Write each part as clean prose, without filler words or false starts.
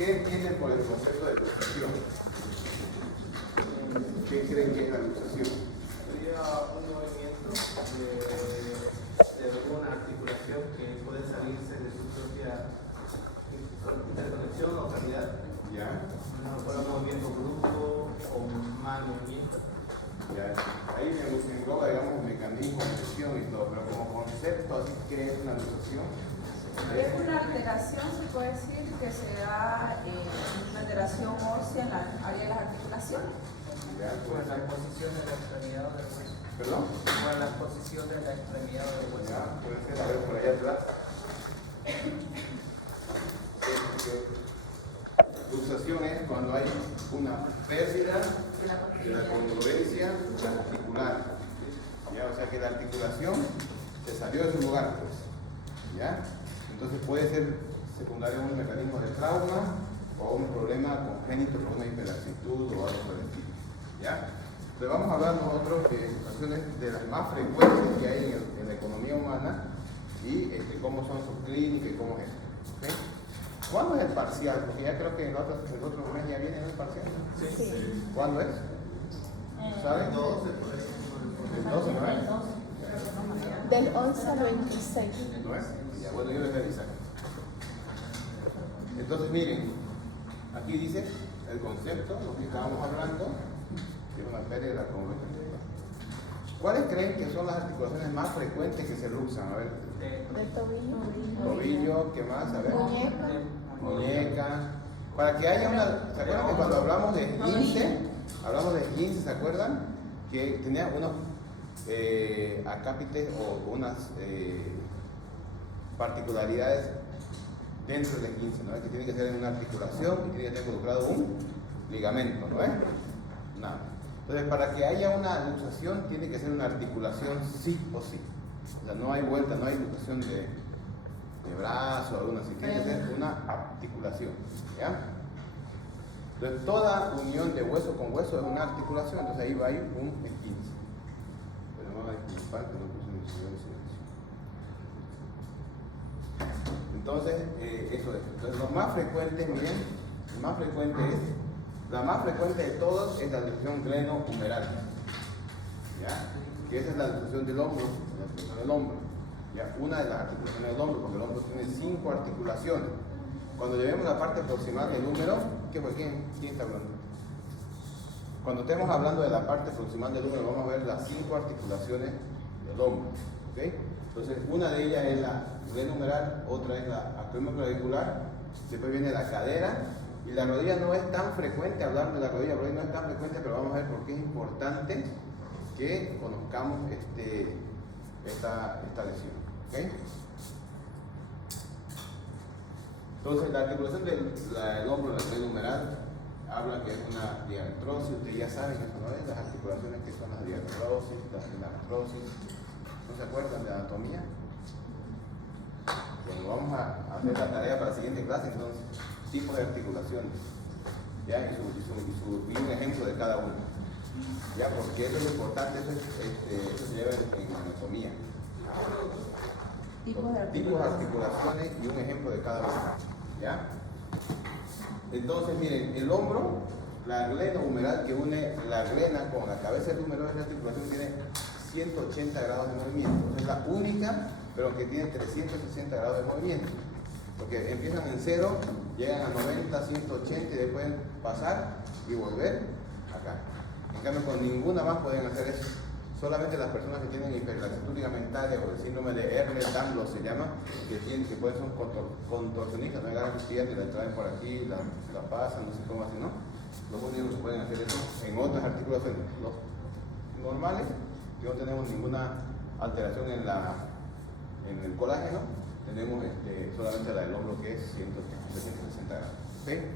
¿Qué entienden por el concepto de luxación? ¿Qué creen que es la luxación? Sería un movimiento de alguna articulación que puede salirse de su propia interconexión o calidad. ¿Ya? Por un movimiento brusco o un mal movimiento. Ya. Ahí me engloba, digamos, mecanismo, presión y todo, pero como concepto, así que es una luxación. Es una alteración, se puede decir, que se da una alteración ósea en la área de las articulaciones. Ya, Por pues, la posición de la extremidad del hueso. ¿perdón? Por la posición de la extremidad del hueso. Ya, puede ser, a ver, por allá atrás. Luxación es cuando hay una pérdida de la congruencia articular. ¿Ya? O sea que la articulación se salió de su lugar, pues. ¿Ya? Entonces puede ser secundario a un mecanismo de trauma o un problema congénito por una hiperactitud o algo por el estilo. ¿Ya? Entonces vamos a hablar nosotros de situaciones de las más frecuentes que hay en la economía humana y cómo son sus clínicas y cómo es esto. ¿Okay? ¿Cuándo es el parcial? Porque ya creo que el otro mes ya viene el parcial. Sí. ¿Cuándo es? ¿Saben? El 12, por ahí. El 12, ¿no es? Del 11 al 26. ¿No es? Ya, bueno, yo voy a revisar. Entonces, miren, aquí dice el concepto, lo que estábamos hablando, que es una pérdida de la congruencia. ¿Cuáles creen que son las articulaciones más frecuentes que se luxan? A ver, Del tobillo. tobillo, ¿qué más? A ver, Muñeca. muñeca. Para que haya una. ¿Se acuerdan que cuando hablamos de esguince, ¿se acuerdan? Que tenía unos acápites o unas particularidades dentro del esguince, ¿no? Que tiene que ser en una articulación y tiene que estar involucrado un ligamento, ¿no es? Nada. Entonces, para que haya una luxación, tiene que ser una articulación sí o sí. O sea, no hay vuelta, no hay luxación de brazo o alguna así, tiene que ser una articulación, ¿ya? Entonces, toda unión de hueso con hueso es una articulación, entonces ahí va a ir un esguince. Pero no hay disculpar que no puse mi silencio. Entonces, eso es. Entonces, lo más frecuente, miren, la más frecuente de todos es la luxación glenohumeral, ¿ya? Que esa es la luxación del hombro, la luxación del hombro, ¿ya? Una de las articulaciones del hombro, porque el hombro tiene 5 articulaciones. Cuando llevemos la parte proximal del húmero, ¿qué fue? ¿Quién está hablando? Cuando estemos hablando de la parte proximal del húmero, vamos a ver las 5 articulaciones del hombro, ¿ok? Entonces, una de ellas es la glenohumeral, otra es la acromioclavicular, después viene la cadera, y la rodilla no es tan frecuente, hablar de la rodilla no es tan frecuente, pero vamos a ver por qué es importante que conozcamos esta lesión, ¿ok? Entonces, la articulación del hombro, la glenohumeral, habla que es una diartrosis, ustedes ya saben eso, ¿no? Las articulaciones que son las diartrosis, las anastrosis. ¿No se acuerdan de anatomía? Bueno, vamos a hacer la tarea para la siguiente clase, entonces, tipos de articulaciones, ¿ya? Y un ejemplo de cada uno, ¿ya? Porque eso es lo importante, eso se lleva en anatomía. Tipos de articulaciones y un ejemplo de cada uno, ¿ya? Entonces, miren, el hombro, la glenohumeral que une la glena con la cabeza del húmero, es la articulación que tiene 180 grados de movimiento. Es la única, pero que tiene 360 grados de movimiento. Porque empiezan en 0, llegan a 90, 180 y después pueden pasar y volver acá. En cambio, con ninguna más pueden hacer eso. Solamente las personas que tienen hiperlaxitud ligamentaria o el síndrome de Ehlers-Danlos se llama, que pueden ser contorsionistas, no agarran las piernas y la traen por aquí, la pasan, no sé cómo hacen, ¿no? Los únicos que pueden hacer eso en otras articulaciones. Los normales, que no tenemos ninguna alteración en el colágeno, tenemos solamente la del hombro que es 160 grados. ¿Okay?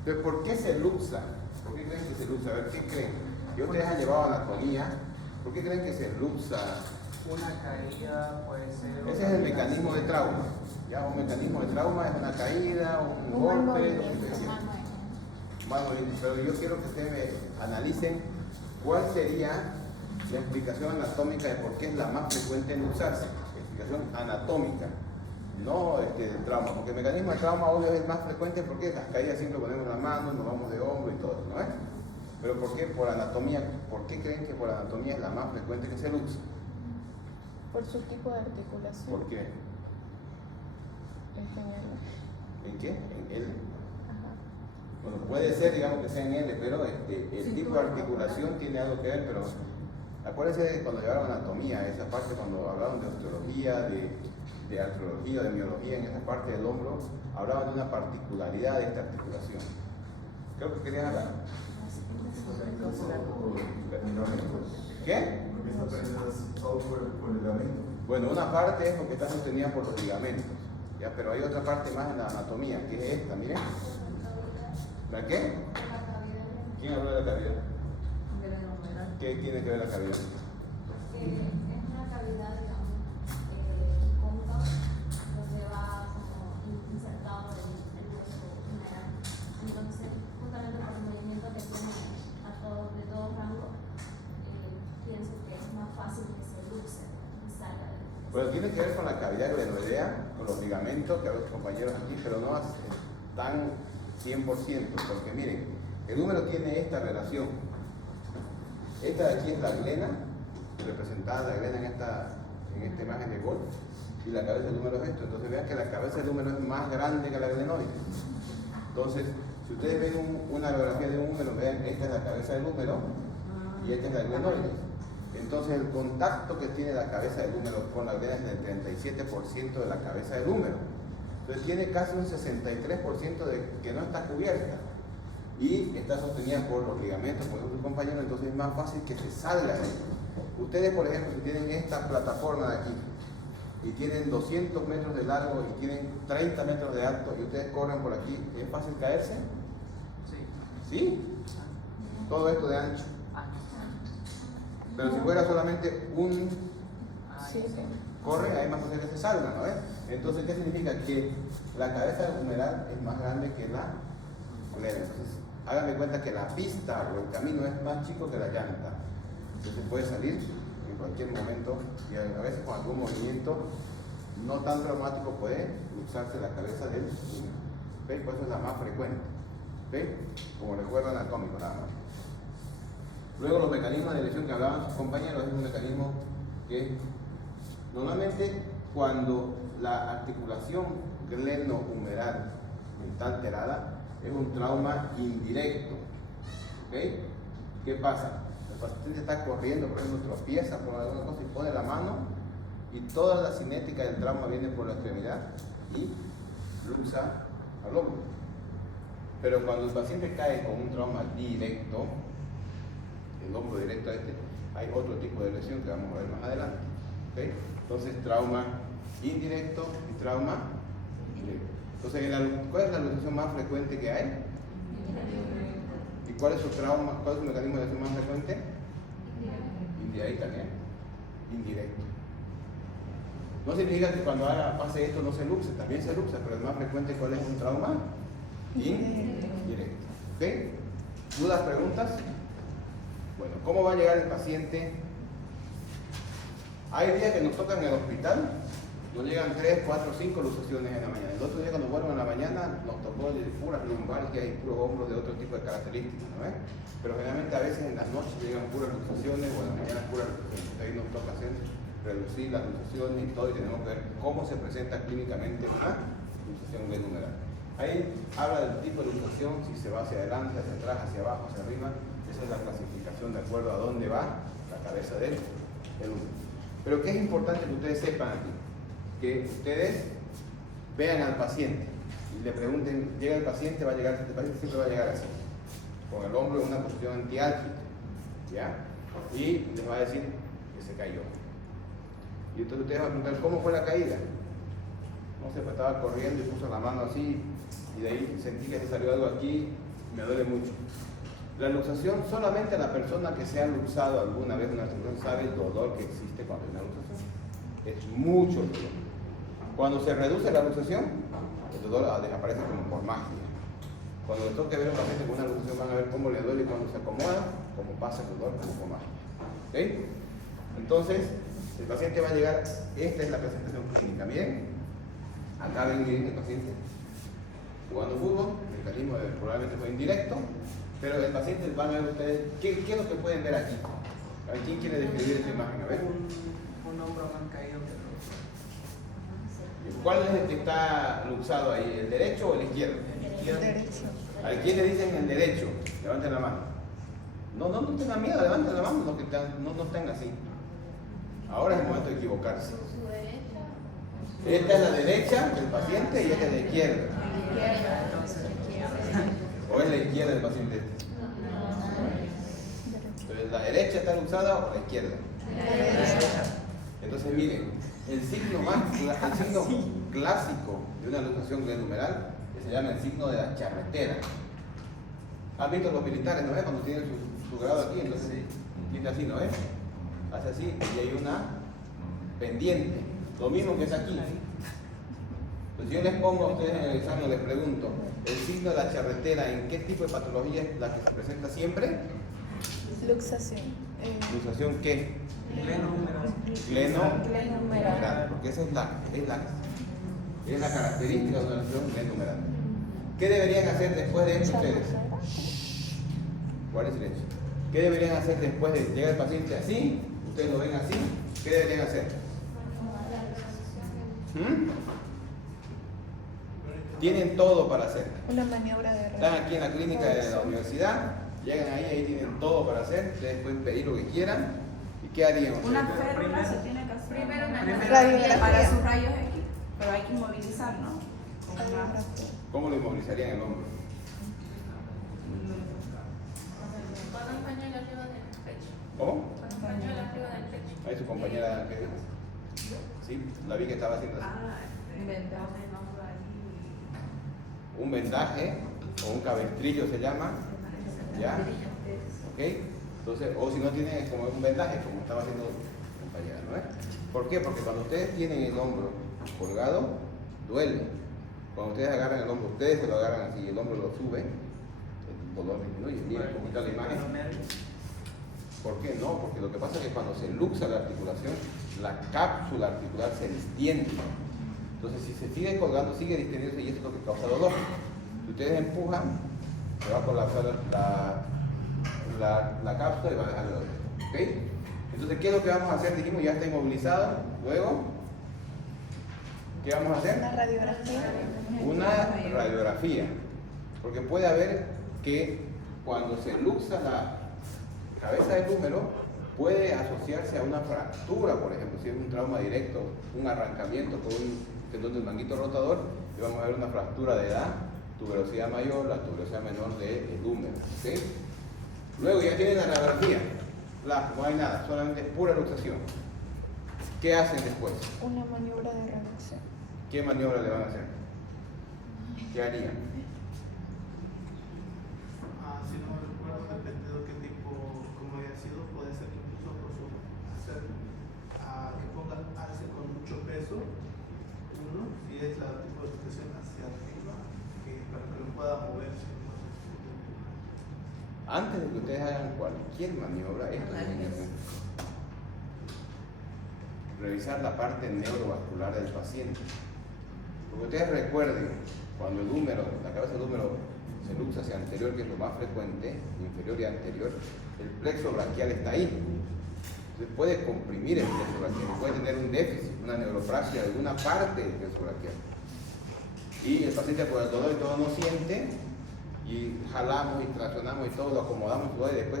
Entonces, ¿por qué se luxa? ¿Por qué creen que se luxa? A ver, ¿qué creen? Que ustedes han llevado anatomía. ¿Por qué creen que se luxa? Una caída puede ser. Ese es el mecanismo de trauma. ¿Ya? Un mecanismo de trauma es una caída, un mal golpe. movimiento. Mal movimiento. Pero yo quiero que ustedes me analicen cuál sería la explicación anatómica de por qué es la más frecuente en luxarse. Explicación anatómica. no del trauma, porque el mecanismo del trauma obvio es el más frecuente porque las caídas siempre ponemos la mano, nos vamos de hombro y todo, ¿no es? Pero ¿por qué? Por anatomía, ¿por qué creen que por anatomía es la más frecuente que se luxa? Por su tipo de articulación. ¿Por qué? Es genial. ¿En qué? ¿En L? Ajá. Bueno, puede ser, digamos que sea en L, pero el tipo de articulación tiene algo que ver, pero acuérdense de cuando llevaron anatomía, esa parte cuando hablaban de osteología, de artrología, de miología, en esa parte del hombro, hablaban de una particularidad de esta articulación. Creo que querías hablar. ¿Qué? Bueno, una parte es porque está sostenida por los ligamentos, ¿ya? Pero hay otra parte más en la anatomía, que es esta, miren. ¿La qué? ¿Quién habló de la cavidad? ¿Qué tiene que ver la cavidad? Es una cavidad, digamos, cóncava, donde va como insertado el hueso humeral. Entonces, justamente por el movimiento que tiene de todo rango, pienso que es más fácil que se luce y salga de. Bueno, tiene que ver con la cavidad glenoidea, con los ligamentos que hablan los compañeros aquí, pero no es tan 100%, porque miren, el húmero tiene esta relación. Esta de aquí es la glena, representada la glena en esta imagen de golf, y la cabeza del húmero es esto. Entonces vean que la cabeza del húmero es más grande que la glenoide. Entonces, si ustedes ven una biografía de un húmero, vean, esta es la cabeza del húmero y esta es la glenoide. Entonces el contacto que tiene la cabeza del húmero con la glena es del 37% de la cabeza del húmero. Entonces tiene casi un 63% de que no está cubierta y está sostenida por los ligamentos, como dijo su compañero, entonces es más fácil que se salga de ahí. Ustedes, por ejemplo, si tienen esta plataforma de aquí y tienen 200 metros de largo y tienen 30 metros de alto y ustedes corren por aquí, ¿es fácil caerse? ¿Sí? Todo esto de ancho. Pero si fuera solamente un corre, hay más posibilidades que se salgan, ¿no ves? Entonces, ¿qué significa? Que la cabeza del humeral es más grande que la glena. Entonces, háganme cuenta que la pista o el camino es más chico que la llanta. Entonces puede salir en cualquier momento y a veces con algún movimiento no tan traumático puede luxarse la cabeza del húmero. ¿Ves? Por eso es la más frecuente. ¿Ves? Como recuerdo anatómico nada más. Luego los mecanismos de lesión que hablaban sus compañeros es un mecanismo que normalmente cuando la articulación gleno-humeral está alterada es un trauma indirecto. ¿Ok? ¿Qué pasa? El paciente está corriendo, por ejemplo, tropieza por alguna cosa y pone la mano y toda la cinética del trauma viene por la extremidad y luxa al hombro. Pero cuando el paciente cae con un trauma directo, el hombro directo a este, hay otro tipo de lesión que vamos a ver más adelante. ¿Okay? Entonces, trauma indirecto y trauma directo. Entonces, ¿cuál es la luxación más frecuente que hay? ¿Y cuál es su trauma? ¿Cuál es su mecanismo de lesión más frecuente? Ahí también. Indirecto. No significa que cuando pase esto no se luxe, también se luxa, pero el más frecuente, ¿cuál es un trauma? Indirecto. ¿Ok? ¿Dudas, preguntas? Bueno, ¿cómo va a llegar el paciente? Hay días que nos tocan en el hospital, nos llegan 3, 4, 5 luxaciones en la mañana. El otro día cuando vuelvo en la mañana nos tocó puras lumbalgias y puros hombros de otro tipo de características, ¿no es? Pero generalmente a veces en las noches llegan puras luxaciones o en la mañana puras luxaciones. Ahí nos toca reducir las luxaciones y todo y tenemos que ver cómo se presenta clínicamente una luxación glenohumeral. Ahí habla del tipo de luxación, si se va hacia adelante, hacia atrás, hacia abajo, hacia arriba. Esa es la clasificación de acuerdo a dónde va la cabeza del húmero. Pero ¿qué es importante que ustedes sepan aquí? Que ustedes vean al paciente y le pregunten, llega el paciente, va a llegar, este paciente siempre va a llegar así, con el hombro en una posición antiálgica, ¿ya? Y les va a decir que se cayó. Y entonces ustedes van a preguntar, ¿cómo fue la caída? No sé, pues estaba corriendo y puso la mano así, y de ahí sentí que se salió algo aquí, y me duele mucho. La luxación, solamente la persona que se ha luxado alguna vez una articulación sabe el dolor que existe cuando hay una luxación. Es mucho dolor. Cuando se reduce la luxación, el dolor desaparece como por magia. Cuando les toque ver a un paciente con una luxación van a ver cómo le duele y cuando se acomoda, cómo pasa el dolor como por magia. ¿Ok? Entonces, el paciente va a llegar, esta es la presentación clínica. Bien, Acá ven el paciente jugando fútbol, el mecanismo probablemente fue indirecto, pero el paciente van a ver ustedes, ¿qué es lo que pueden ver aquí? A ver, ¿quién quiere describir esta imagen? A ver. Un hombro más caído que el otro. ¿Cuál es el que está luxado ahí? ¿El derecho o el izquierdo? El derecho. ¿A quién le dicen el derecho? Levanten la mano. No tengan miedo, levanten la mano, no estén así. Ahora es el momento de equivocarse. Su derecha. Esta es la derecha del paciente y esta es la izquierda. ¿O es la izquierda del paciente? Entonces, ¿la derecha está luxada o la izquierda? Entonces, miren, el signo clásico de una luxación glenumeral se llama el signo de la charretera. ¿Han visto los militares, no es? Cuando tienen su grado aquí, entonces tiene así, ¿no es? Hace así y hay una pendiente, lo mismo que es aquí. Entonces yo les pongo a ustedes en el examen, les pregunto, el signo de la charretera, ¿en qué tipo de patología es la que se presenta siempre? Luxación. ¿Luxación qué? Glenumeral, porque esa es la característica de una luxación glenumeral. ¿Qué deberían hacer después de esto ustedes? Guarden silencio. ¿Qué deberían hacer después de llegar el paciente así? Ustedes lo ven así. ¿Qué deberían hacer? Tienen todo para hacer. Una maniobra de Están aquí en la clínica de la universidad, llegan ahí tienen todo para hacer. Ustedes pueden pedir lo que quieran. ¿Y qué harían? Una férula se tiene que hacer. Primero una radiografía. Para sus rayos X, pero hay que inmovilizar, ¿no? ¿Cómo lo inmovilizarían el hombro? Con un pañuelo arriba del pecho. ¿Cómo? Con un pañuelo arriba del pecho. Ahí su compañera, ¿qué dijo? Sí, la vi que estaba haciendo así. Un vendaje o un cabestrillo se llama, ¿ya? ¿Ok? Entonces, o si no tienen como un vendaje, como estaba haciendo su compañera, ¿no es? ¿Por qué? Porque cuando ustedes tienen el hombro colgado, duele. Cuando ustedes agarran el hombro, ustedes se lo agarran así y el hombro lo sube, el dolor disminuye. Miren cómo está la imagen. ¿Por qué no? Porque lo que pasa es que cuando se luxa la articulación, la cápsula articular se distiende. Entonces, si se sigue colgando, sigue distendiéndose y eso es lo que causa dolor. Si ustedes empujan, se va a colapsar la cápsula y va a dejar de doler. ¿Ok? Entonces, ¿qué es lo que vamos a hacer? Dijimos, ya está inmovilizado. Luego, ¿qué vamos a hacer? Una radiografía. Una radiografía. Porque puede haber que cuando se luxa la cabeza del húmero, puede asociarse a una fractura, por ejemplo, si es un trauma directo, un arrancamiento con un tendón del manguito rotador, y vamos a ver una fractura de la tuberosidad mayor, la tuberosidad menor del húmero. ¿Okay? Luego ya tienen la radiografía, no hay nada, solamente es pura luxación. ¿Qué hacen después? Una maniobra de reducción. ¿Qué maniobra le van a hacer? ¿Qué harían? Si no me recuerdo, depende de qué tipo, como haya sido, puede ser que incluso hacer que pongan alce con mucho peso, uno, si es la tipo de presión hacia arriba, para que lo pueda moverse. Antes de que ustedes hagan cualquier maniobra, esto tienen que hacer. Revisar la parte neurovascular del paciente. Porque ustedes recuerden, cuando el húmero, la cabeza del húmero se luxa hacia anterior, que es lo más frecuente, inferior y anterior, el plexo braquial está ahí. Entonces puede comprimir el plexo braquial, puede tener un déficit, una neuropraxia de alguna parte del plexo braquial. Y el paciente por el dolor y todo no siente, y jalamos y traccionamos y todo, lo acomodamos y todo, y después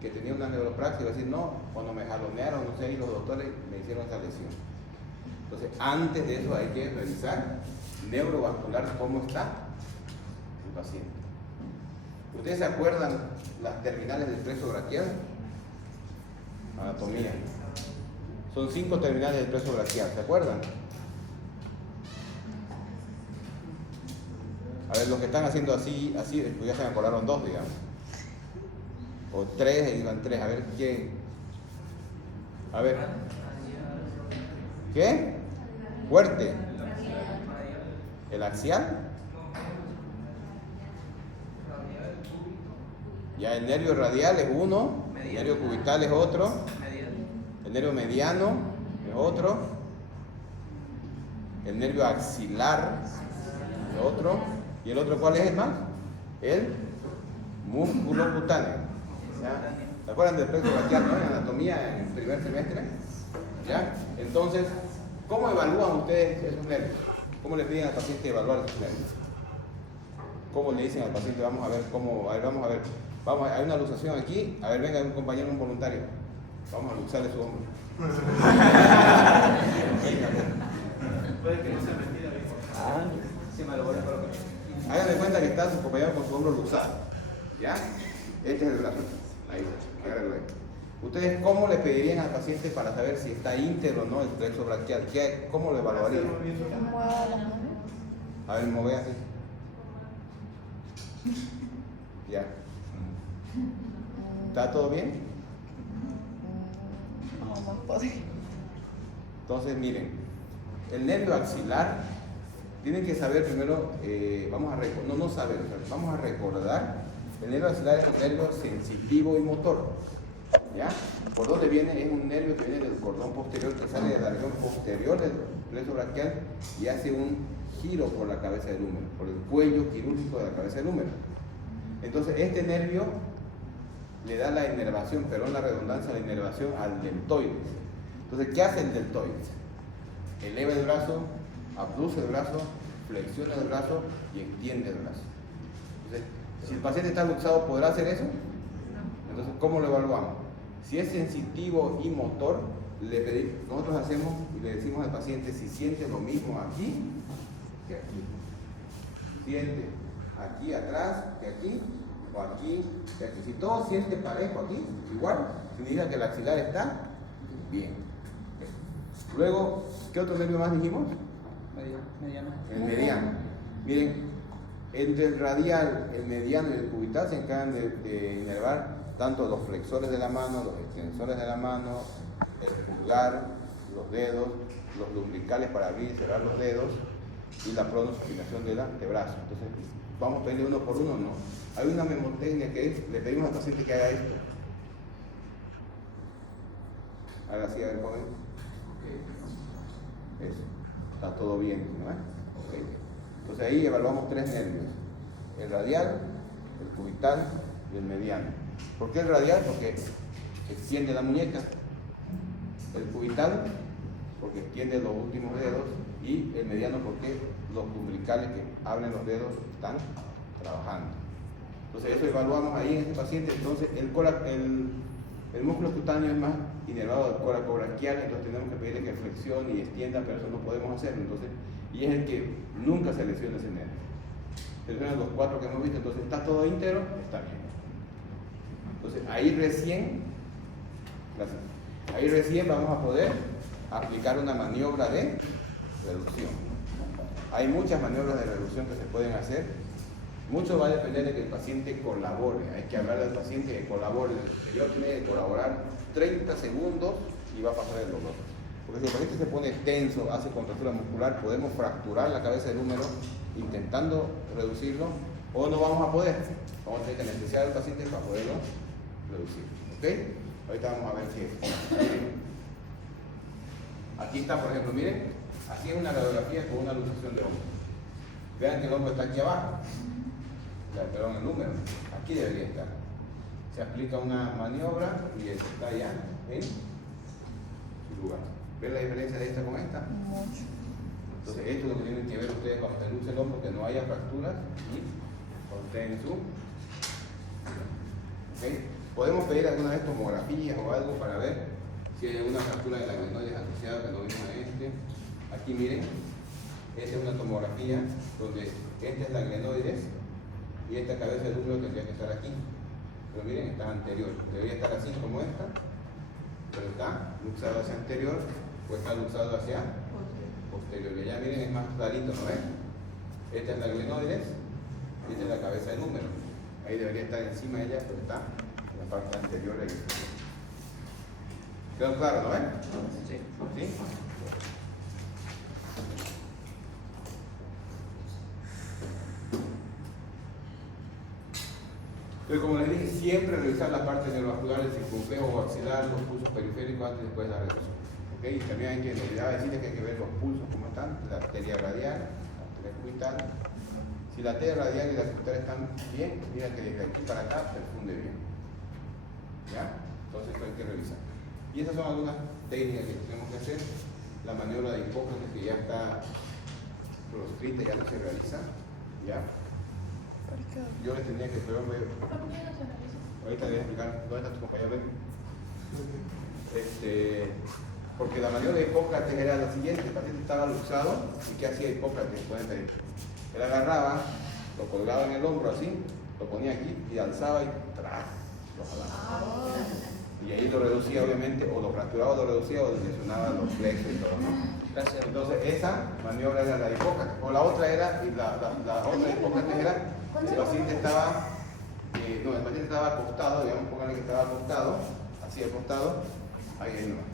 que tenía una neuropraxia, va a decir, no, cuando me jalonearon, no sé, y los doctores me hicieron esa lesión. Entonces, antes de eso hay que revisar neurovascular cómo está el paciente. ¿Ustedes se acuerdan las terminales del plexo braquial? Anatomía. Son 5 terminales del plexo braquial, ¿se acuerdan? A ver, los que están haciendo así, pues ya se me acordaron 2, digamos. O 3, iban 3. A ver, ¿quién? A ver. ¿Qué? Fuerte. ¿El axial? Ya el nervio radial es uno, el nervio cubital es otro, el nervio mediano es otro. el nervio axilar, el otro, y el otro, ¿cuál es el más? El músculo cutáneo. ¿Ya? ¿Se acuerdan del plexo braquial, no? En anatomía en primer semestre. ¿Ya? Entonces, ¿cómo evalúan ustedes esos nervios? ¿Cómo le piden al paciente evaluar esos nervios? ¿Cómo le dicen al paciente? Vamos a ver cómo, a ver, vamos a ver. Hay una luxación aquí. A ver, venga un compañero, un voluntario. Vamos a luxarle su hombro. Puede que no sea mentira, viejo. Sí, me lo voy a colocar. Hagan de cuenta que está su compañero con su hombro luxado. ¿Ya? Este es el brazo. Ahí, agárralo ahí. ¿Ustedes cómo le pedirían al paciente para saber si está íntegro o no el plexo braquial? ¿Cómo lo evaluarían? Que mueva la mano. A ver, mueve así. Ya. ¿Está todo bien? No, no puedo. Entonces, miren, el nervio axilar, tienen que saber primero, vamos a recordar, el nervio axilar es un nervio sensitivo y motor. ¿Ya? ¿Por dónde viene? Es un nervio que viene del cordón posterior, que sale de la región posterior del plexo braquial y hace un giro por la cabeza del húmero, por el cuello quirúrgico de la cabeza del húmero. Entonces, este nervio le da la inervación, perdón la redundancia, la inervación al deltoides. Entonces, ¿qué hace el deltoides? Eleva el brazo, abduce el brazo, flexiona el brazo y extiende el brazo. Entonces, si el paciente está luxado, ¿podrá hacer eso? Entonces, ¿cómo lo evaluamos? Si es sensitivo y motor, nosotros hacemos y le decimos al paciente si siente lo mismo aquí que aquí. Siente aquí atrás que aquí, o aquí que aquí. Si todo siente parejo aquí, igual, significa que el axilar está bien. Luego, ¿qué otro nervio más dijimos? Mediano. El mediano. Miren, entre el radial, el mediano y el cubital se encargan de inervar tanto los flexores de la mano, los extensores de la mano, el pulgar, los dedos, los lumbricales para abrir y cerrar los dedos y la pronosupinación del antebrazo. Entonces, ¿vamos a pedirle uno por uno? No. Hay una memotecnia que es, le pedimos al paciente que haga esto. Haga así, a ver, joven. Eso. Está todo bien, ¿no? Okay. Entonces ahí evaluamos tres nervios. El radial, el cubital y el mediano. ¿Por qué el radial? Porque extiende la muñeca. El cubital, porque extiende los últimos dedos. Y el mediano, porque los lumbricales que abren los dedos están trabajando. Entonces eso evaluamos ahí en este paciente. Entonces el músculo cutáneo es más inervado del coracobraquial, entonces tenemos que pedirle que flexione y extienda, pero eso no podemos hacerlo. Entonces, y es el que nunca se lesiona ese nervio. Seleccionan los cuatro que hemos visto, entonces está todo íntegro, está bien. Entonces ahí recién vamos a poder aplicar una maniobra de reducción. Hay muchas maniobras de reducción que se pueden hacer. Mucho va a depender de que el paciente colabore. Hay que hablarle al paciente que colabore. El exterior tiene que colaborar 30 segundos y va a pasar el dolor. Porque si el paciente se pone tenso, hace contractura muscular, podemos fracturar la cabeza del húmero intentando reducirlo, o no vamos a poder. Vamos a tener que anestesiar al paciente para poderlo reducir. ¿Ok? Ahorita vamos a ver si es. Aquí está, por ejemplo, miren, así es una radiografía con una luxación de hombro. Vean que el hombro está aquí abajo. Perdón, el número, aquí debería estar. Se aplica una maniobra y está ya en su lugar. ¿Ven la diferencia de esta con esta? Mucho. Entonces esto es lo que tienen que ver ustedes cuando se luce el hombro, que no haya fracturas y cuando estén en su. ¿Okay? Podemos pedir alguna vez tomografías o algo para ver si hay alguna fractura de la glenoides asociada, que lo vimos en este. Aquí miren, esta es una tomografía donde esta es la glenoides y esta cabeza del húmero tendría que estar aquí. Pero miren, está anterior. Debería estar así como esta, pero está luxado hacia anterior o está luxado hacia posterior. Y allá miren, es más clarito, ¿no ven? Esta es la glenoides y esta es la cabeza del húmero. Ahí debería estar encima de ella, pero está en la parte anterior de ahí. ¿Quedó claro, no ven? Sí. ¿Sí? Entonces, como les dije, siempre revisar la parte neurovascular del circunflejo o axilar, los pulsos periféricos antes y después de la reducción. ¿Ok? ¿ok? Y también hay que, decirles que hay que ver los pulsos, cómo están, la arteria radial, la arteria cubital. Si la arteria radial y la cubital están bien, mira que desde aquí para acá se funde bien. ¿Ya? Entonces esto hay que revisar. Y esas son algunas técnicas que tenemos que hacer. La maniobra de Hipócrates que ya está proscrita, ya no se realiza. ¿Ya? Yo les tenía que esperar. Ahorita les voy a explicar dónde está tu compañero. Porque la maniobra de Hipócrates era la siguiente: el paciente estaba luxado, y ¿qué hacía Hipócrates? Él agarraba, lo colgaba en el hombro así, lo ponía aquí y alzaba y ¡tras! Lo jalaba. Y ahí lo reducía obviamente, o lo fracturaba, lo reducía, o lesionaba los plexos y todo, ¿no? Gracias. Entonces esa maniobra era la de Hipócrates. O la otra era, la otra de Hipócrates era, el paciente estaba acostado, digamos, pónganle que estaba acostado, así acostado, ahí no.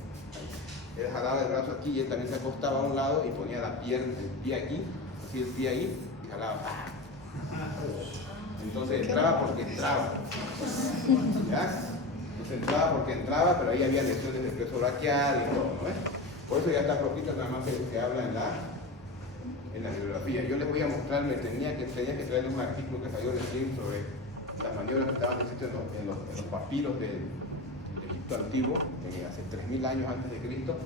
Él jalaba el brazo aquí y él también se acostaba a un lado y ponía la pierna, el pie aquí, así el pie ahí, y jalaba. Entonces entraba porque entraba. ¿Ya? Entonces entraba porque entraba, pero ahí había lesiones del plexo braquial y todo, ¿no? Por eso ya está poquito, nada más que habla en la bibliografía. Yo les voy a mostrar, tenía que traerles un artículo que salió recién sobre las maniobras que estaban descritas en los papiros del Egipto antiguo, hace 3000 años antes de Cristo,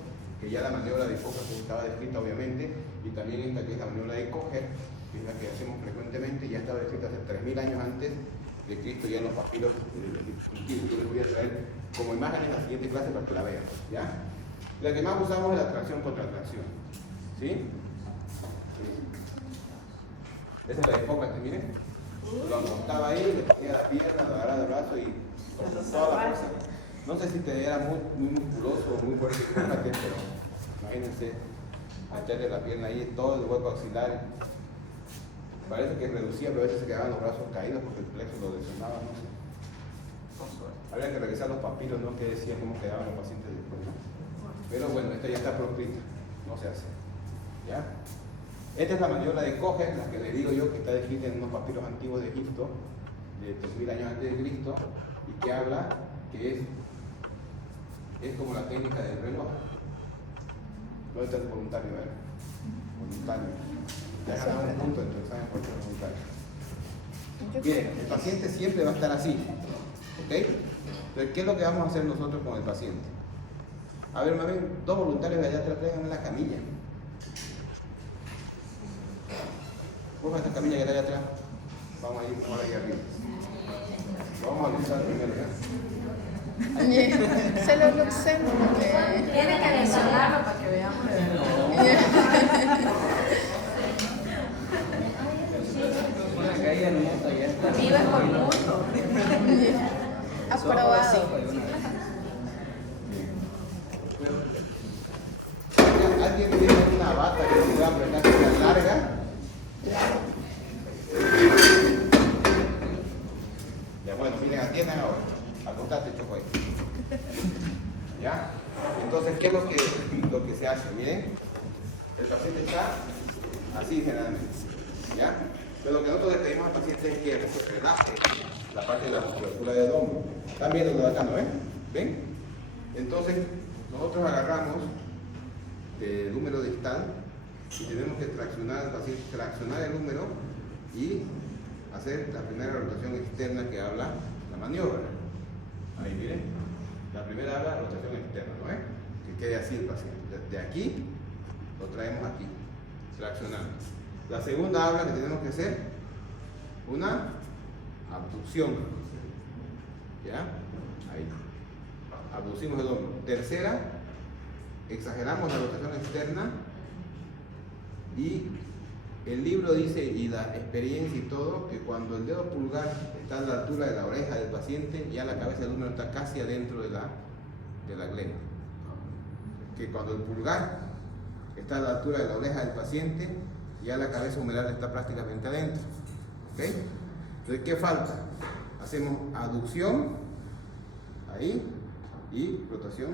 que ya la maniobra de Hipócrates estaba descrita obviamente, y también esta que es la maniobra de Kocher, que es la que hacemos frecuentemente, ya estaba descrita hace 3000 años antes de Cristo, ya en los papiros del Egipto antiguo. Yo les voy a traer como imágenes en la siguiente clase para que la vean, ¿ya? La que más usamos es la tracción contra tracción, ¿sí? Esa es la de Hipócrates, miren. Lo acostaba ahí, le ponía la pierna, lo agarraba el brazo y con toda la fuerza. No sé si te era muy musculoso o muy fuerte Hipócrates, pero imagínense echarle la pierna ahí, todo el hueco axilar. Parece que reducía, pero a veces se quedaban los brazos caídos porque el plexo lo lesionaba, no sé. Habría que revisar los papiros, ¿no? Que decían cómo quedaban los pacientes después, ¿no? Pero bueno, esto ya está proscrito, no se hace. ¿Ya? Esta es la maniobra de Kocher, la que le digo yo que está descrita en unos papiros antiguos de Egipto, de 3000 años antes de Cristo, y que habla que es como la técnica del reloj. ¿Dónde está el voluntario? Voluntario. Ya ganamos un punto entre el examen por ser voluntario. Bien, el paciente siempre va a estar así. ¿Ok? Entonces, ¿qué es lo que vamos a hacer nosotros con el paciente? A ver, mami, dos voluntarios de allá atrás, tráiganme la camilla. Ponga esta camilla que está allá atrás. Vamos a ir ahí arriba. Vamos a utilizar primero, ¿ya? Se lo luxé. Tiene que mencionarlo para que veamos. Una caída en moto ya está. Vive por mundo. Aprobado. ¿Alguien tiene una bata que se pueda apretar que sea larga? Ya bueno, miren, atiendan ahora. Acostate, choco ahí. ¿Ya? Entonces, ¿qué es lo que se hace? Miren, el paciente está así generalmente. ¿Ya? Pero lo que nosotros le pedimos al paciente es que se relaje la parte de la musculatura del hombro. ¿Están viendo lo de acá, no ven? ¿Ven? Entonces, nosotros agarramos el húmero distal y tenemos que traccionar al paciente, traccionar el húmero y hacer la primera rotación externa que habla la maniobra. Ahí miren, la primera habla rotación externa, ¿no es? Que quede así el paciente. De aquí lo traemos aquí, traccionando. La segunda habla que tenemos que hacer una abducción. ¿Ya? Ahí. Abducimos el hombro. Tercera, exageramos la rotación externa y el libro dice, y la experiencia y todo, que cuando el dedo pulgar está a la altura de la oreja del paciente, ya la cabeza del húmero está casi adentro de la glena. Que cuando el pulgar está a la altura de la oreja del paciente, ya la cabeza humeral está prácticamente adentro. ¿Ok? Entonces, ¿qué falta? Hacemos aducción, ahí, y rotación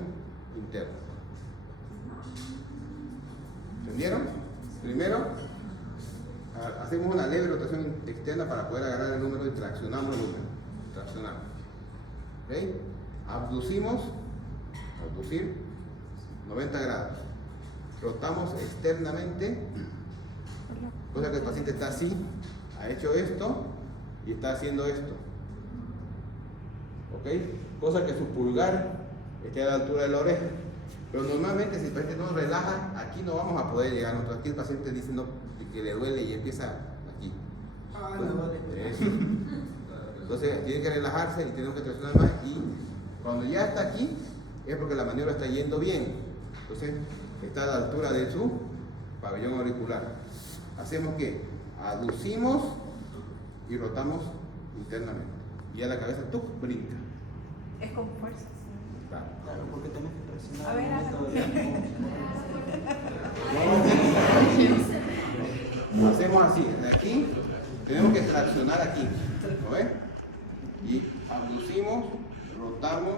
interna. ¿Entendieron? Primero, hacemos una leve rotación externa para poder agarrar el número y traccionamos el número. Traccionamos. ¿Ok? Abducimos, abducir, 90 grados. Rotamos externamente, cosa que el paciente está así, ha hecho esto y está haciendo esto. ¿Ok? Cosa que su pulgar esté a la altura de la oreja. Pero normalmente si el paciente no relaja, aquí no vamos a poder llegar. Aquí el paciente dice no, que le duele y empieza aquí. Eso. Entonces tiene que relajarse y tenemos que traccionar más. Y cuando ya está aquí, es porque la maniobra está yendo bien. Entonces está a la altura de su pabellón auricular. Hacemos que aducimos y rotamos internamente. Y a la cabeza tú brinca. Es con fuerza. Claro. Claro, porque tenés que presionar A ver, el momento de Hacemos así, de aquí tenemos que traccionar aquí, ¿lo ves? Y abducimos, rotamos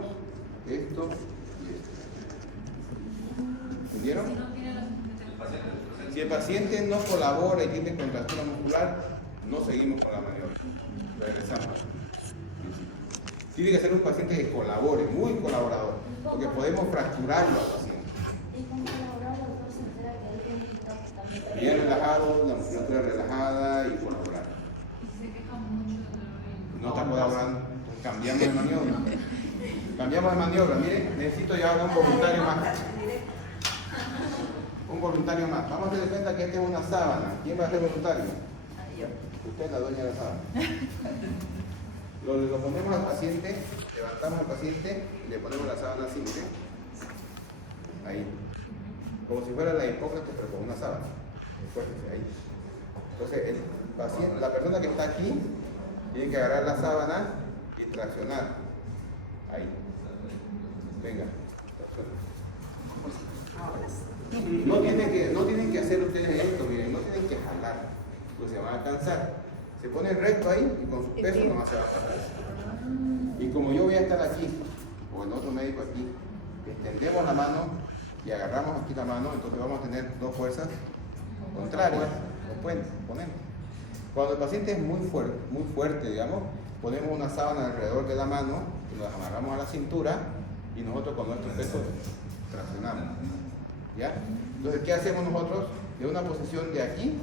esto y esto. ¿Entendieron? Si el paciente no colabora y tiene contractura muscular, no seguimos con la maniobra. Regresamos. Tiene que ser un paciente que colabore, muy colaborador, porque podemos fracturarlo al paciente. Y con colaborar, el doctor se entera que él tiene que estar también. Bien relajado, la musculatura relajada y colaborar. No está colaborando, cambiamos de maniobra. Cambiamos de maniobra, miren, necesito ya ahora un voluntario más. Un voluntario más. Vamos a tener cuenta que esta es una sábana. ¿Quién va a ser voluntario? Usted es la dueña de la sábana. Lo ponemos al paciente, levantamos al paciente y le ponemos la sábana así, miren. Ahí. Como si fuera la Hipócrates, pero con una sábana. Esfuércese ahí. Entonces, el paciente, la persona que está aquí tiene que agarrar la sábana y traccionar. Ahí. Venga. No tienen que hacer ustedes esto, miren, no tienen que jalar, pues se van a cansar. Se ponen recto ahí y con su peso nomás se va a parar. Y como yo voy a estar aquí, o el otro médico aquí, extendemos la mano y agarramos aquí la mano, entonces vamos a tener dos fuerzas contrarias, oponentes. Cuando el paciente es muy fuerte, digamos, ponemos una sábana alrededor de la mano y nos amarramos a la cintura y nosotros con nuestro peso traccionamos. ¿Ya? Entonces, ¿qué hacemos nosotros? De una posición de aquí,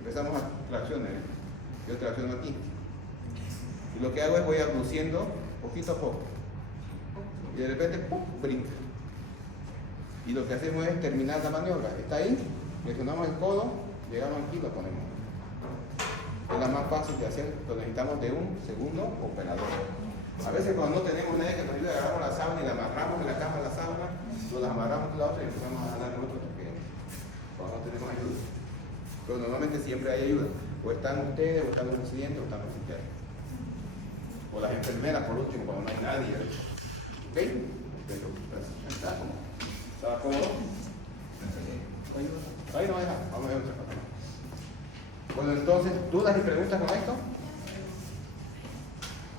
empezamos a traccionar. Yo tracciono aquí. Y lo que hago es voy abduciendo poquito a poco. Y de repente, ¡pum!, brinca. Y lo que hacemos es terminar la maniobra. Está ahí, presionamos el codo, llegamos aquí y lo ponemos. Es la más fácil de hacer, pero necesitamos de un segundo operador. A veces cuando no tenemos nadie que nos ayude, agarramos la sábana y la amarramos en la cama la sábana, nos la amarramos de la otra y empezamos a jalar nosotros porque cuando no tenemos ayuda. Pero normalmente siempre hay ayuda. O están ustedes, o están los residentes, o están los psiquiatras. O las enfermeras, por último, cuando no hay nadie. ¿Ok? Pero, ¿estaba cómodo? Ahí no deja. Vamos a ver otra cosa. Bueno, entonces, ¿dudas y preguntas con esto?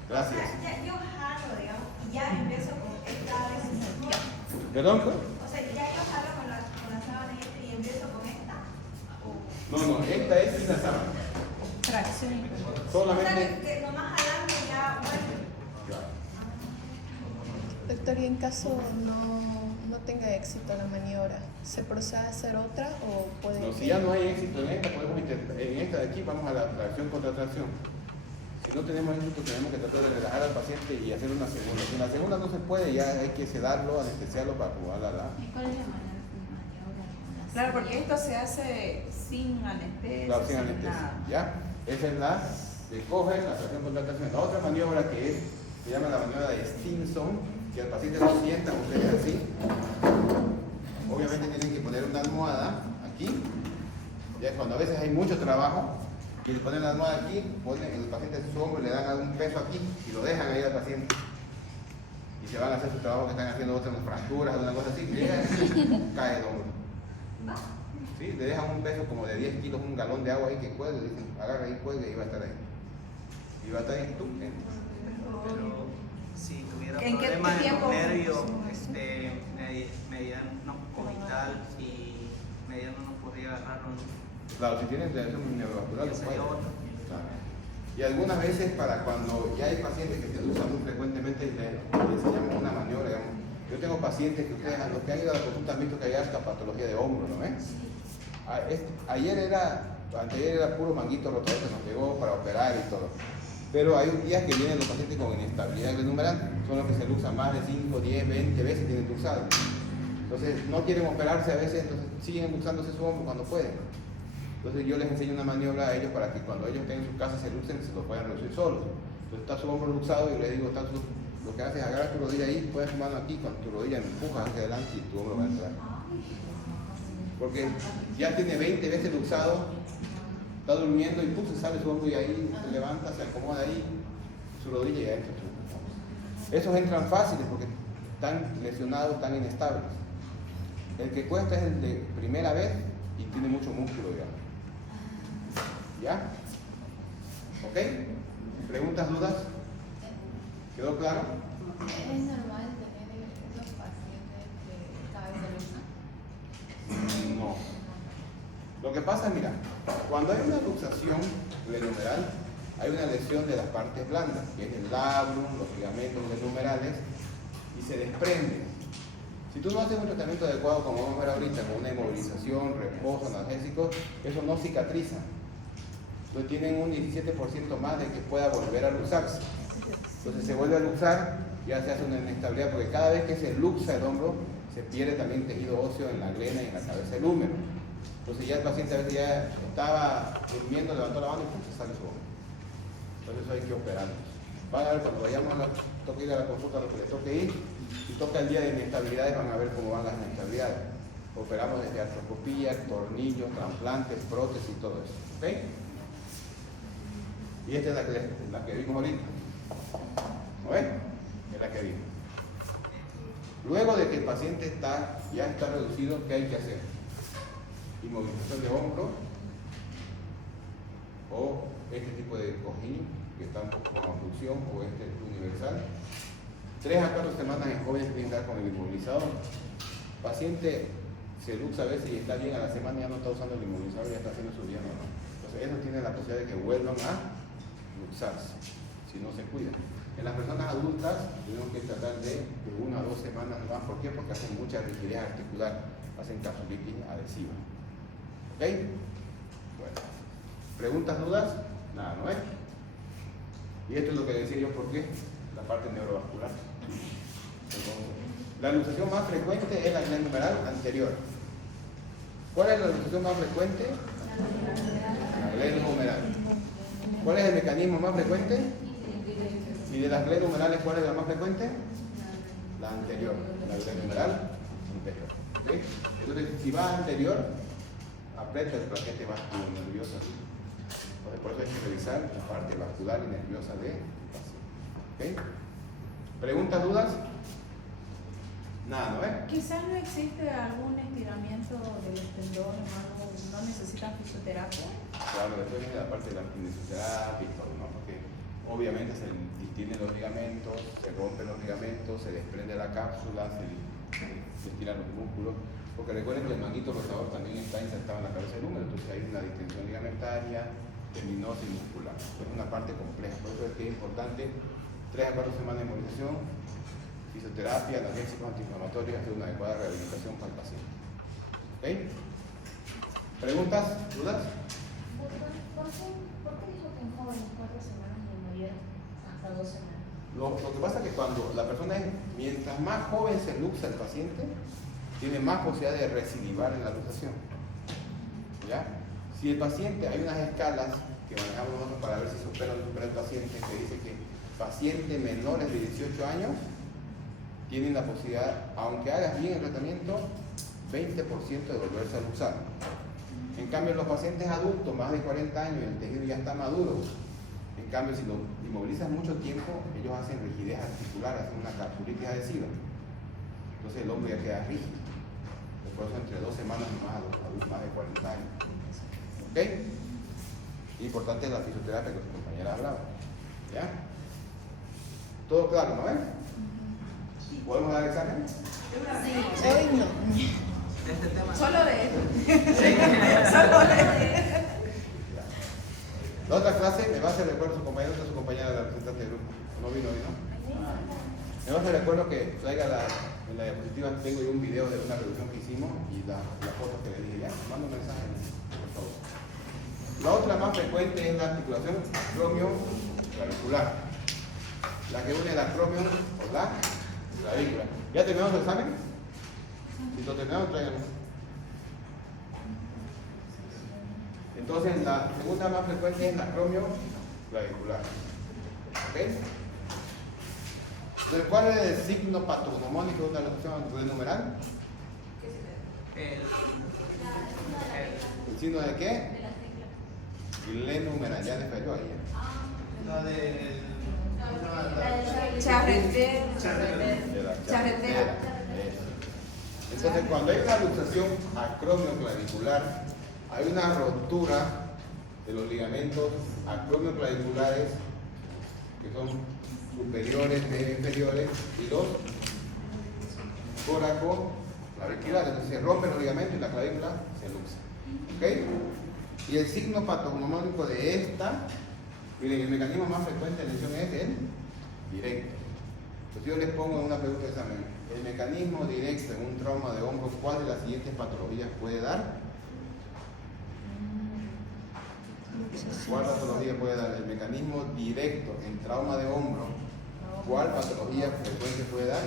Gracias. Yo jalo, digamos, y ya empiezo con esta decisión. ¿Perdón? O sea, ya yo jalo con la sábana y empiezo con esta. No, esta es sin la sábana. Tracción. O Solamente. sea, que nomás jalando ya vuelve. Doctor, y en caso no tenga éxito la maniobra, ¿se procede a hacer otra o puede No, si que- ya no hay éxito en esta, podemos intentar. En esta de aquí vamos a la tracción contra tracción. Si no tenemos éxito, tenemos que tratar de relajar al paciente y hacer una segunda. Si en la segunda no se puede, ya hay que sedarlo, anestesiarlo para jugar la. ¿Y cuál es la maniobra? Claro, porque esto se hace sin anestesia. Claro, sin anestesia. nada. ¿Ya? Esa es la de coger, la tracción contra tracción. La otra maniobra que es, se llama la maniobra de Stinson, que al paciente lo sientan ustedes así. Obviamente tienen que poner una almohada aquí. Ya cuando a veces hay mucho trabajo, y le ponen la almohada aquí, ponen el paciente en su hombro y le dan algún peso aquí y lo dejan ahí al paciente. Y se van a hacer su trabajo que están haciendo otras fracturas o una cosa así, y llegan y cae el hombro. ¿Sí? Le dejan un peso como de 10 kilos, un galón de agua ahí que cuelgue, le dicen, agarra ahí, cuelgue y va a estar ahí. Y va a estar ahí, tú, Pero si tuviera ¿En qué problemas en tiempo? los nervios, mediano comital y mediano no podría agarrarlo. Claro, si tienen tensión neurovascular, lo Ese pueden. es otro. Claro. Y algunas veces para cuando ya hay pacientes que se usan muy frecuentemente, les enseñamos una maniobra, digamos, Yo tengo pacientes que ustedes, los que han ido a la consulta han visto que hay harta patología de hombro, ¿no ves? Anteayer era puro manguito rotador que nos pegó para operar y todo. Pero hay días que vienen los pacientes con inestabilidad glenumeral, son los que se luxan más de 5, 10, 20 veces tienen luxado. Entonces no quieren operarse a veces, entonces siguen luxándose su hombro cuando pueden. Entonces yo les enseño una maniobra a ellos para que cuando ellos estén en su casa se luxen, se lo puedan reducir solos. Entonces está su hombro luxado y le digo, lo que haces es agarrar tu rodilla ahí, pones tu mano aquí, con tu rodilla empujas hacia adelante y tu hombro va a entrar. Porque ya tiene 20 veces luxado, está durmiendo y se sale su hombro y ahí se levanta, se acomoda ahí, su rodilla y ya entra. Esos entran fáciles porque están lesionados, están inestables. El que cuesta es el de primera vez y tiene mucho músculo, digamos. ¿Ya? ¿Ok? ¿Preguntas, dudas? ¿Quedó claro? ¿Es normal tener esos pacientes que cada vez se luxan? No. Lo que pasa es, mira, cuando hay una luxación glenumeral, hay una lesión de las partes blandas, que es el labrum, los ligamentos glenumerales, y se desprende. Si tú no haces un tratamiento adecuado, como vamos a ver ahorita, con una inmovilización, reposo, analgésico, eso no cicatriza. Entonces tienen un 17% más de que pueda volver a luxarse. Entonces se vuelve a luxar, ya se hace una inestabilidad, porque cada vez que se luxa el hombro, se pierde también tejido óseo en la glena y en la cabeza del húmero. Entonces ya el paciente a veces ya estaba durmiendo, levantó la mano y se sale su hombro. Entonces eso hay que operarlo. Van a ver cuando vayamos toque ir a la consulta, lo que le toque ir, si toca el día de inestabilidades van a ver cómo van las inestabilidades. Operamos desde artroscopía, tornillos, trasplantes, prótesis y todo eso. ¿Ok? Y esta es la que vimos ahorita. ¿No ves? Es la que vimos. Luego de que el paciente ya está reducido, ¿qué hay que hacer? Inmovilización de hombro o este tipo de cojín que está un poco con abducción o este universal. 3 a 4 semanas en jóvenes tienen que estar con el inmovilizador. Paciente se luxa a veces y está bien, a la semana ya no está usando el inmovilizador, ya está haciendo su día normal. Entonces ellos tienen la posibilidad de que vuelvan a luxarse si no se cuidan. En las personas adultas tenemos que tratar de 1 a 2 semanas más. ¿Por qué? Porque hacen mucha rigidez articular, hacen capsulitis adhesiva. ¿Ok? Bueno. ¿Preguntas, dudas? Nada, ¿no es? Y esto es lo que decía yo, ¿por qué? La parte neurovascular. Entonces, la luxación más frecuente es la glenumeral anterior. ¿Cuál es la luxación más frecuente? La glenumeral. ¿Cuál es el mecanismo más frecuente? Y de las glenumerales, ¿cuál es la más frecuente? La anterior, la glenumeral anterior. ¿Okay? Entonces, si va anterior, aprieta el paquete vascular nervioso. Entonces, por eso hay que revisar la parte vascular y nerviosa del paciente. ¿Okay? ¿Preguntas, dudas? Nada, ¿no es? Quizás no existe algún estiramiento del tendón, hermano, no necesitan fisioterapia. Claro, después viene la parte de la fisioterapia y todo, ¿no? Porque obviamente se distienden los ligamentos, se rompen los ligamentos, se desprende la cápsula, se estiran los músculos. Porque recuerden que el manguito rotador también está insertado en la cabeza del húmero, entonces hay una distensión ligamentaria, tendinosa y muscular. Es una parte compleja, por eso es que es importante 3 a 4 semanas de inmovilización, fisioterapia, analgésicos antiinflamatorios, hacer una adecuada rehabilitación para el paciente. ¿Ok? ¿Preguntas? ¿Dudas? Doctor, ¿por qué dijo que en jóvenes 4 semanas y en mayores hasta 2 semanas? Lo que pasa es que cuando la persona mientras más joven se luxa el paciente, tiene más posibilidad de recidivar en la luxación. ¿Ya? Si el paciente, hay unas escalas que manejamos nosotros para ver si supera o no supera el paciente, que dice que pacientes menores de 18 años tienen la posibilidad, aunque hagas bien el tratamiento, 20% de volverse a luxar. En cambio, los pacientes adultos, más de 40 años, el tejido ya está maduro. En cambio, si lo inmovilizas mucho tiempo, ellos hacen rigidez articular, hacen una capsulitis adhesiva. Entonces el hombro ya queda rígido. Por eso entre 2 semanas y más a los adultos más de 40 años. ¿Ok? Importante la fisioterapia que tu compañera hablaba. ¿Ya? ¿Todo claro, no es? ¿Podemos dar examen? Hoy no. De este tema. Solo de esto. La otra clase me va a hacer recuerdo su compañero, su compañera de la representante del grupo. No vino hoy, ¿no? Entonces recuerdo que traiga en la diapositiva tengo yo un video de una reducción que hicimos y la foto que le dije ya. Mando un mensaje, por favor. La otra más frecuente es la articulación acromio-clavicular. La que une el acromio con la clavícula. ¿Ya terminamos el examen? Si lo terminamos, tráiganlo. Entonces, la segunda más frecuente es la acromio-clavicular. ¿Ok? Entonces, ¿cuál es el signo patognomónico de una locución numeral? ¿El signo de qué? Glenumeral, ya le falló ahí. La del. Charretera. De la Charretera. Eso. Entonces, cuando hay una luxación acromio-clavicular, hay una rotura de los ligamentos acromio-claviculares que son superiores e inferiores y los coracoclaviculares. Entonces se rompen los ligamentos y la clavícula se luxa. ¿Ok? Y el signo patognomónico de esta, miren, el mecanismo más frecuente de lesión es el directo. Pues yo les pongo una pregunta de examen. El mecanismo directo en un trauma de hombro, ¿cuál de las siguientes patologías puede dar? ¿Cuál patología puede dar? El mecanismo directo en trauma de hombro, ¿cuál patología frecuente puede dar?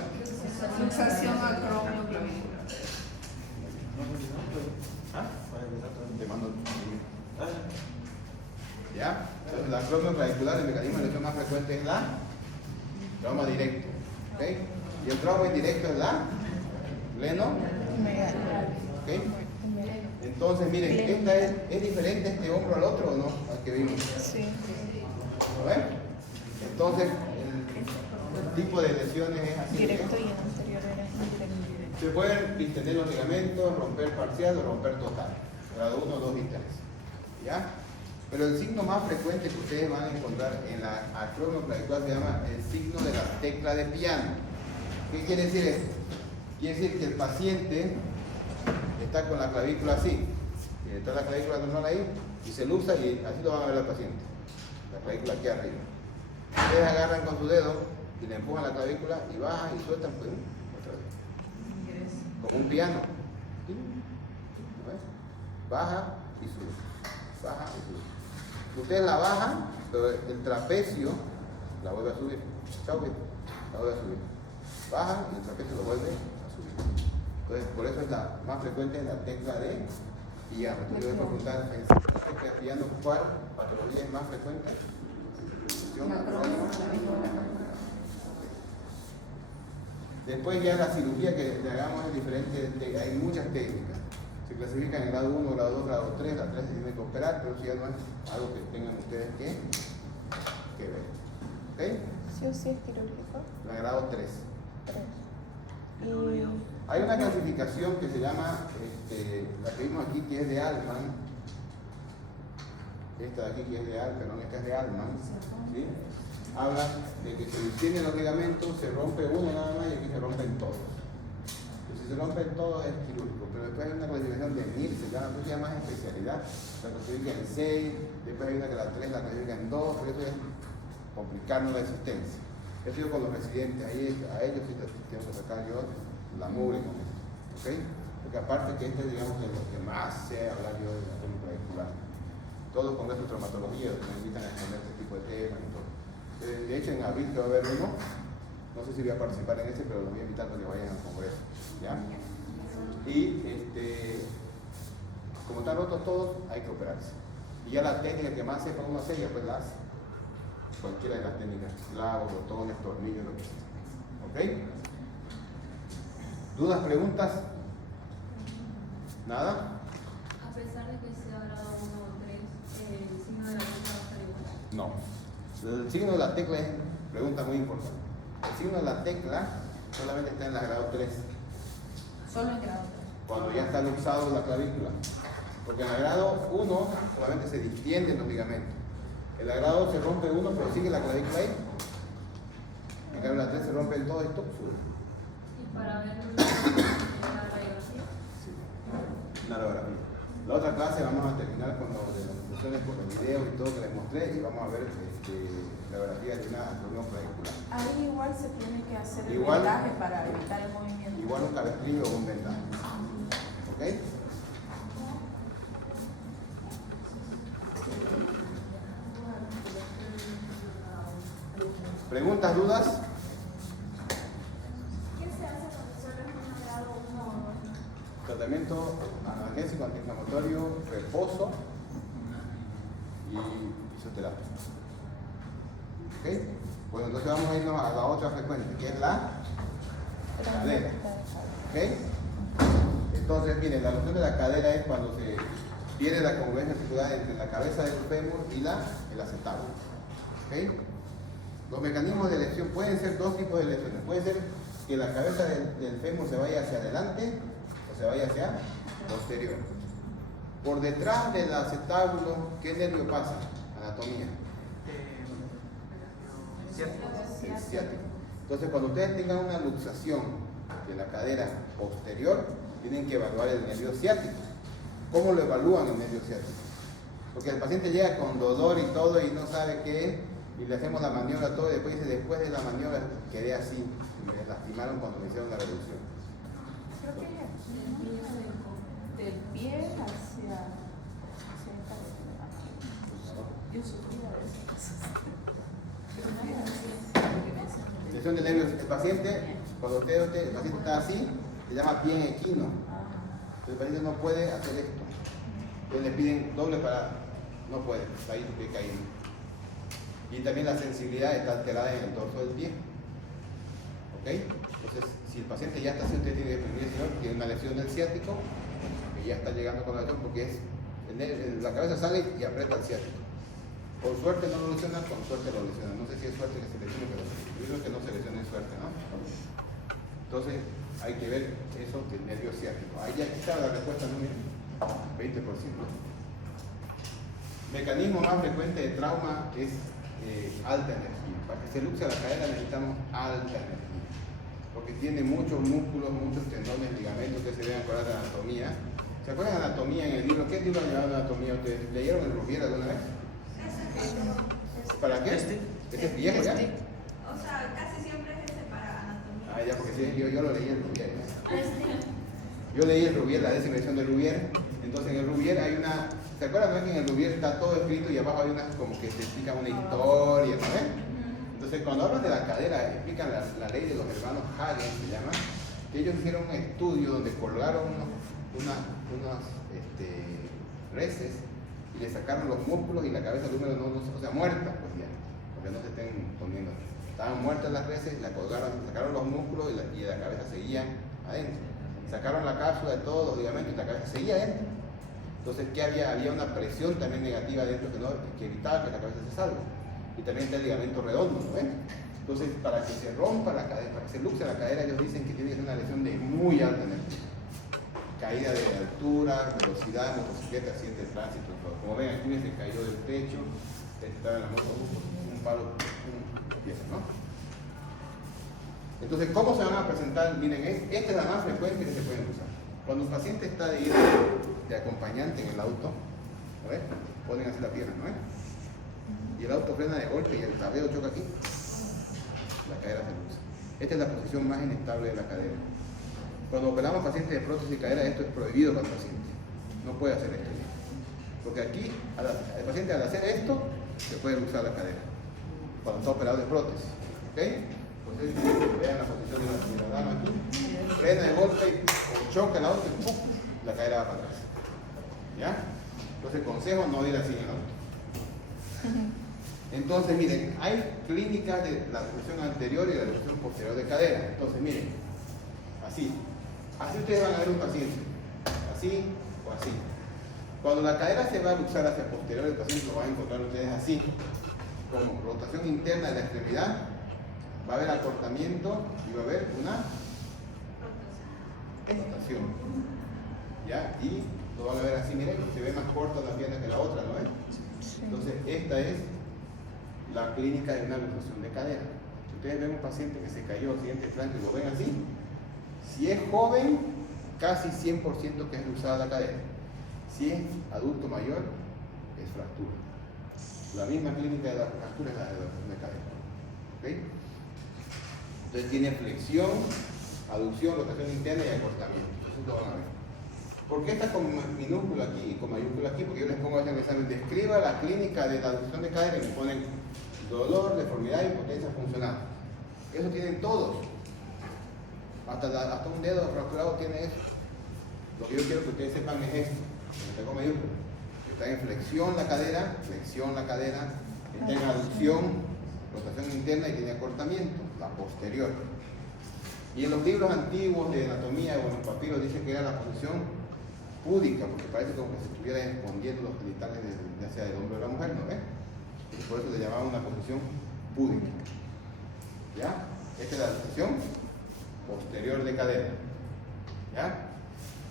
Luxación acromio-clavicular. ¿Ah? Te mando. ¿Ya? Entonces, la acromio-clavicular, el mecanismo de lesión más frecuente es la trauma directo. ¿Ok? Y el trauma indirecto es la gleno. ¿Ok? Entonces, miren, esta es diferente este hombro al otro, ¿o no? Al que vimos. Sí. ¿Lo ven? Entonces, el tipo de lesiones es así. Directo y el anterior era indirecto. Se pueden distender los ligamentos, romper parcial o romper total. Grado 1, 2 y 3. ¿Ya? Pero el signo más frecuente que ustedes van a encontrar en la acromio-clavicular se llama el signo de la tecla de piano. ¿Qué quiere decir esto? Quiere decir que el paciente está con la clavícula así, y está la clavícula normal ahí, y se luxa y así lo van a ver al paciente. La clavícula aquí arriba. Ustedes agarran con su dedo y le empujan la clavícula y bajan y sueltan, pues, otra vez. Como un piano. Baja y sube. Baja y sube. Ustedes la bajan, pero el trapecio la vuelve a subir. Chau, la vuelve a subir. Bajan y el trapecio lo vuelve a subir. Entonces, por eso es la más frecuente en la tecla de piano. Entonces, yo voy a preguntar en la tecla de piano, ¿cuál patología es más frecuente? Después ya la cirugía que le hagamos es diferente, hay muchas técnicas. Se clasifican en grado 1, grado 2, grado 3, la 3 se tiene que operar, pero eso ya no es algo que tengan ustedes que ver. ¿Ok? ¿Sí o sí es quirúrgico? La grado 3. 3. Hay una clasificación que se llama, la que vimos aquí, que es de Altman. Esta de aquí que es de Altman, perdón, esta es de Altman. ¿Sí? Habla de que se distienden los ligamentos, se rompe uno nada más y aquí se rompen todos. Entonces, si se rompen todos es quirúrgico, pero después hay una clasificación de 1000, se llama más especialidad. La clasifica en 6, después hay una que la 3 la clasifica en 2, pero eso es complicarnos la existencia. Eso yo con los residentes, ahí a ellos sí tengo que sacar yo la mugre con esto. ¿Ok? Porque aparte que este es, digamos, de lo que más sé hablar yo de la técnica vehicular. Todos con congresos de traumatología me invitan a exponer este tipo de temas y todo. De hecho, en abril que va a haber uno, no sé si voy a participar en ese, pero los voy a invitar para que vayan al congreso. ¿Ya? Y como están rotos todos, hay que operarse. Y ya la técnica que más sepa uno hacer, ya pues la hace. Cualquiera de las técnicas, clavos, botones, tornillos, lo que sea. ¿Ok? ¿Dudas, preguntas? ¿Nada? A pesar de que sea grado 1 o 3, el signo de la tecla va a estar igual. No. El signo de la tecla es pregunta muy importante. El signo de la tecla solamente está en la grado 3. Solo en grado 3. Cuando ya está luxado la clavícula. Porque en la grado 1 solamente se distienden los ligamentos. En la grado 2 se rompe uno, pero sigue la clavícula ahí. En cambio, en la 3 se rompe el todo, esto sube. Y para ver la radiografía. Sí. Una radiografía. La otra clase vamos a terminar con lo de las instrucciones por los videos y todo que les mostré y vamos a ver la grafía de una reunión curricular. Ahí igual se tiene que hacer el Igual- vendaje para evitar el movimiento. Igual un cabestrillo o un vendaje. ¿Ok? ¿Preguntas, dudas? ¿Qué se hace cuando solo es un grado 1 o 2? Tratamiento analgésico, antiinflamatorio, reposo y fisioterapia. ¿Ok? Bueno, entonces vamos a irnos a la otra frecuente, que es la cadera. ¿Ok? Entonces, miren, la lesión de la cadera es cuando se pierde la congruencia articular entre la cabeza del fémur y el acetábulo. ¿Ok? Los mecanismos de lesión pueden ser dos tipos de lesiones. Puede ser que la cabeza del fémur se vaya hacia adelante o se vaya hacia posterior. Por detrás del acetábulo, ¿qué nervio pasa? Anatomía. El ciático. Entonces, cuando ustedes tengan una luxación de la cadera posterior, tienen que evaluar el nervio ciático. ¿Cómo lo evalúan el nervio ciático? Porque el paciente llega con dolor y todo y no sabe qué es, y le hacemos la maniobra todo y después dice, después de la maniobra quedé así, me lastimaron cuando me hicieron la reducción. Creo que es aquí, del pie hacia esta región. Yo sufrí a veces. Lesión de nervios. El paciente, cuando el paciente está así, se llama pie equino. El paciente no puede hacer esto. Entonces le piden doble parada. No puede, está ahí su pie caído. Y también la sensibilidad está alterada en el dorso del pie. ¿Ok? Entonces, si el paciente ya está así, usted tiene que prevenir, tiene una lesión del ciático, que ya está llegando con la lesión, porque es la cabeza sale y aprieta el ciático. Por suerte no lo lesiona, con suerte lo lesiona. No sé si es suerte que se lesione, pero yo creo que no se lesione, es suerte, ¿no? Entonces, hay que ver eso del nervio ciático. Ahí ya estaba la respuesta, ¿no? Miren, 20%. Mecanismo más frecuente de trauma es alta energía. Para que se luxe la cadera necesitamos alta energía. Porque tiene muchos músculos, muchos tendones, ligamentos que se deben acordar de anatomía. ¿Se acuerdan de anatomía en el libro? ¿Qué libro llevaron de anatomía ustedes? ¿Leyeron el Rubier alguna vez? ¿Para qué? ¿Ese es viejo ya? O sea, casi siempre es ese para anatomía. Ah, ya, porque sí, yo lo leí el Rubier. Yo leí el Rubier, la 10ª edición del Rubier. Entonces en el Rubier hay una... ¿Se acuerdan? ¿No? Que en el Rubier está todo escrito y abajo hay unas como que te explican una historia, ¿no ves? Entonces cuando hablan de la cadera, explican la ley de los hermanos Hagen, se llama, que ellos hicieron un estudio donde colgaron unas reses y le sacaron los músculos y la cabeza del húmero o sea, muerta, pues ya, porque no se estén poniendo. Estaban muertas las reses, la colgaron, sacaron los músculos y la cabeza seguía adentro. Sacaron la cápsula de todos los ligamentos y la cabeza seguía adentro. Entonces, ¿qué había? Había una presión también negativa adentro que evitaba que la cabeza se salga. Y también está el ligamento redondo, ¿no ven? Entonces, para que se rompa la cadera, para que se luxe la cadera, ellos dicen que tiene que ser una lesión de muy alta energía. Caída de altura, velocidad, motocicleta, accidente de tránsito, todo. Como ven, aquí se cayó del techo, estaba en la moto, un palo, pieza, ¿no? Entonces, ¿cómo se van a presentar? Miren, esta es la más frecuente que se pueden usar. Cuando un paciente está de ir de acompañante en el auto, ¿no ves? Ponen así la pierna, ¿no ves? Y el auto frena de golpe y el tablero choca aquí, la cadera se luce. Esta es la posición más inestable de la cadera. Cuando operamos pacientes de prótesis de cadera, esto es prohibido para el paciente. No puede hacer esto. Porque aquí, el paciente al hacer esto, se puede luxar la cadera. Cuando está operado de prótesis. ¿Ok? Entonces, vean la posición de la dama aquí. Frena de golpe y choca el auto y ¡pum! La cadera va para atrás. ¿Ya? Entonces, consejo, no ir así en el auto. Entonces, miren, hay clínicas de la luxación anterior y la luxación posterior de cadera. Entonces, miren, así. Así ustedes van a ver un paciente. Así o así. Cuando la cadera se va a luxar hacia posterior, el paciente lo van a encontrar ustedes así. Como rotación interna de la extremidad, va a haber acortamiento y va a haber una rotación. ¿Ya? Y lo van a ver así, miren, se ve más corta la pierna que la otra, ¿no es? Entonces, esta es la clínica de una luxación de cadera. Si ustedes ven un paciente que se cayó accidente de tránsito y lo ven así, si es joven, casi 100% que es luxada la cadera. Si es adulto mayor, es fractura. La misma clínica de la fractura es la de adaptación de cadera. ¿Okay? Entonces tiene flexión, aducción, rotación interna y acortamiento. Eso lo van a ver. ¿Por qué está con minúscula aquí y con mayúscula aquí? Porque yo les pongo en el examen, describa la clínica de la aducción de cadera y me ponen dolor, deformidad y impotencia funcional. Eso tienen todos. Hasta un dedo fracturado tiene eso. Lo que yo quiero que ustedes sepan es esto, que está con mayúscula. Está en flexión la cadera, está en aducción, rotación interna y tiene acortamiento, la posterior. Y en los libros antiguos de anatomía o en los papiros dice que era la posición púdica, porque parece como que se estuviera escondiendo los genitales ya sea del hombre o de la mujer, ¿no ves? Y por eso le llamaban una posición púdica. ¿Ya? Esta es la posición posterior de cadera. ¿Ya?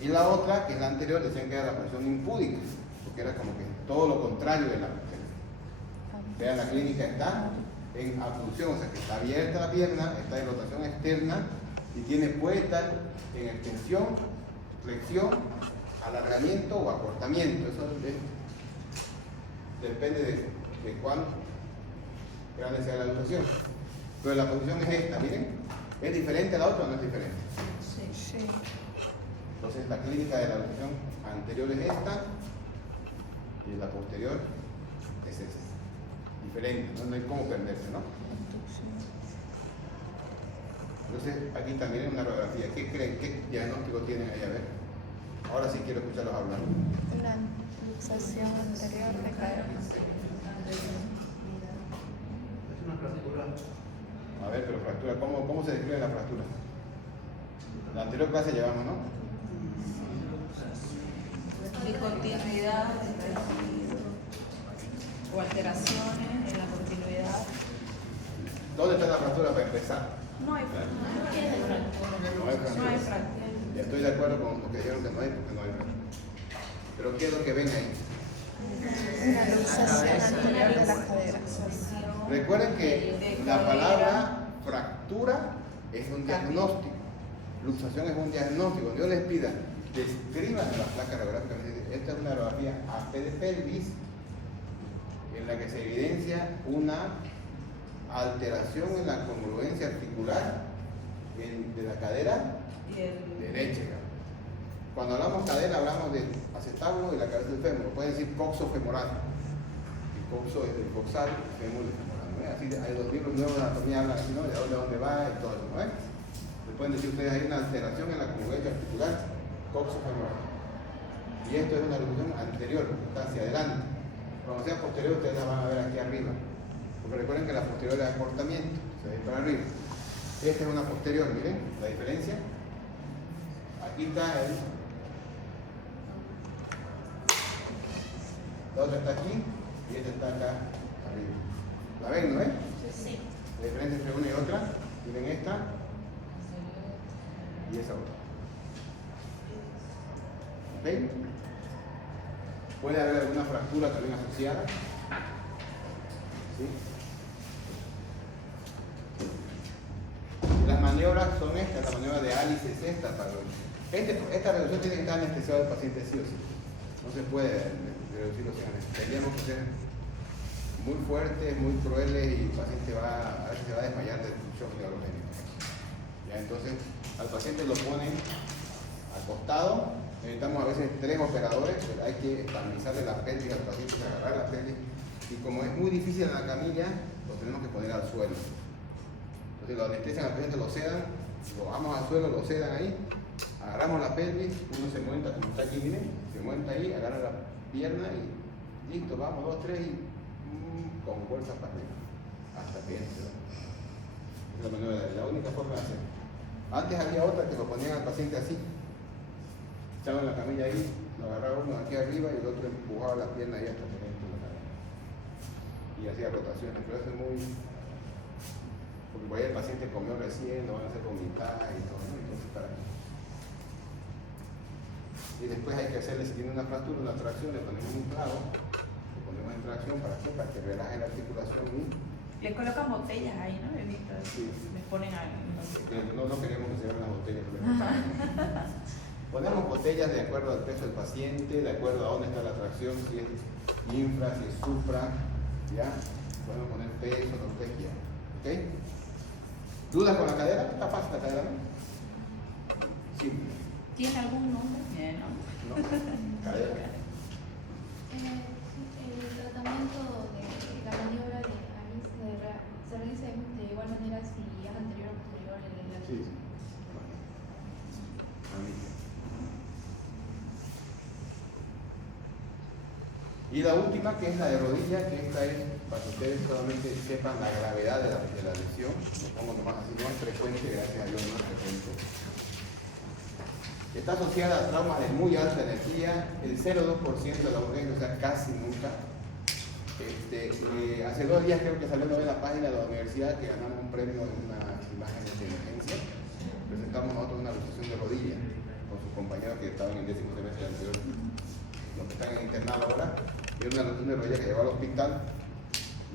Y la otra, que es la anterior, decían que era la posición impúdica, porque era como que todo lo contrario de la mujer. Vean, la clínica está en abducción, o sea que está abierta la pierna, está en rotación externa y puede estar en extensión, flexión, alargamiento o acortamiento. Eso depende de cuán grande sea la abducción. Pero la posición es esta, miren, ¿es diferente a la otra o no es diferente? Sí. Entonces la clínica de la abducción anterior es esta y la posterior es esta. Diferente, no hay cómo perderse, ¿no? Entonces aquí también hay una radiografía. ¿Qué creen? ¿Qué diagnóstico tienen ahí? A ver. Ahora sí quiero escucharlos hablar. Una luxación anterior de cadera. Es una fractura. A ver, pero fractura, ¿cómo se describe la fractura? La anterior clase llevamos, ¿no? Discontinuidad o alteraciones en la continuidad. ¿Dónde está la fractura para empezar? No hay fractura. No hay fractura. No hay fractura. Ya estoy de acuerdo con lo que dijeron que no hay, porque no hay fractura. Pero ¿qué es lo que ven ahí? Una luxación anterior de la cadera. Recuerden que la palabra fractura es un diagnóstico. Luxación es un diagnóstico. Cuando yo les pida, describan la placa radiográfica. Esta es una radiografía AP de pelvis en la que se evidencia una alteración en la congruencia articular de la cadera derecha. Cuando hablamos cadera, hablamos del acetábulo y la cabeza del fémur. Pueden decir coxo femoral. El coxo es el coxal, el fémur es el femoral. ¿No? Así hay los libros nuevos de anatomía hablan así, ¿no? De dónde va y todo eso, ¿no? Le pueden decir ustedes, hay una alteración en la congruencia articular, coxo femoral. Y esto es una reducción anterior, está hacia adelante. Cuando sea posterior, ustedes la van a ver aquí arriba. Porque recuerden que la posterior es acortamiento, se ve para arriba. Esta es una posterior, miren la diferencia. Aquí está la otra está aquí y esta está acá arriba. ¿La ven, no ven? Sí. La diferencia entre una y otra, miren esta y esa otra. ¿Ok? Puede haber alguna fractura también asociada. ¿Sí? Las maniobras son estas, la maniobra de Alice es esta. Esta reducción tiene que estar anestesiado el paciente sí o sí. No se puede reducirlo sin anestesia. Tendríamos que ser muy fuertes, muy crueles y el paciente a veces se va a desmayar del shock neurogénico. Ya, entonces al paciente lo ponen acostado, necesitamos a veces 3 operadores, pero hay que estabilizarle la pelvis al paciente, agarrar la pelvis y como es muy difícil en la camilla, lo tenemos que poner al suelo. Entonces lo anestesian al paciente, lo sedan, lo bajamos al suelo, lo sedan ahí, agarramos la pelvis, uno se monta como está aquí, miren, se monta ahí, agarra la pierna y listo, vamos, 2, 3 y con fuerza para arriba, hasta que entre. Es la manera, la única forma de hacerlo. Antes había otra que lo ponían al paciente así, echaban la camilla ahí, lo agarraba uno aquí arriba y el otro empujaba la pierna ahí hasta que dentro de la cadera. Y hacía rotaciones, pero eso es muy... porque por ahí el paciente comió recién, lo van a hacer vomitar y todo, ¿no? Entonces para qué. Y después hay que hacerle, si tiene una fractura, una tracción, le ponemos un clavo, le ponemos en tracción para que relaje la articulación y... Le colocan botellas ahí, ¿no? He visto. Sí. Les ponen ahí. No queremos que se vean las botellas. Ponemos botellas de acuerdo al peso del paciente, de acuerdo a dónde está la tracción, si es infra, si es supra, ¿ya? Podemos poner peso, lo que quiera, ¿ok? ¿Dudas con la cadera? ¿Está fácil la cadera, no? Sí. ¿Tiene algún nombre? No. Cadera. El tratamiento de la maniobra de Alice se realiza de igual manera si es anterior o posterior en la Sí. Y la última, que es la de rodilla, que esta es para que ustedes solamente sepan la gravedad de la lesión. Lo pongo nomás así, no es frecuente, gracias a Dios no es frecuente. Está asociada a traumas de muy alta energía, el 0,2% de la urgencia, o sea, casi nunca. Hace 2 días creo que salió en la página de la universidad que ganamos un premio en unas imágenes de emergencia. Presentamos nosotros una luxación de rodilla con sus compañeros que estaban en el 10º semestre anterior, los que están en internado ahora. Y era una luxación de rodilla que llegó al hospital,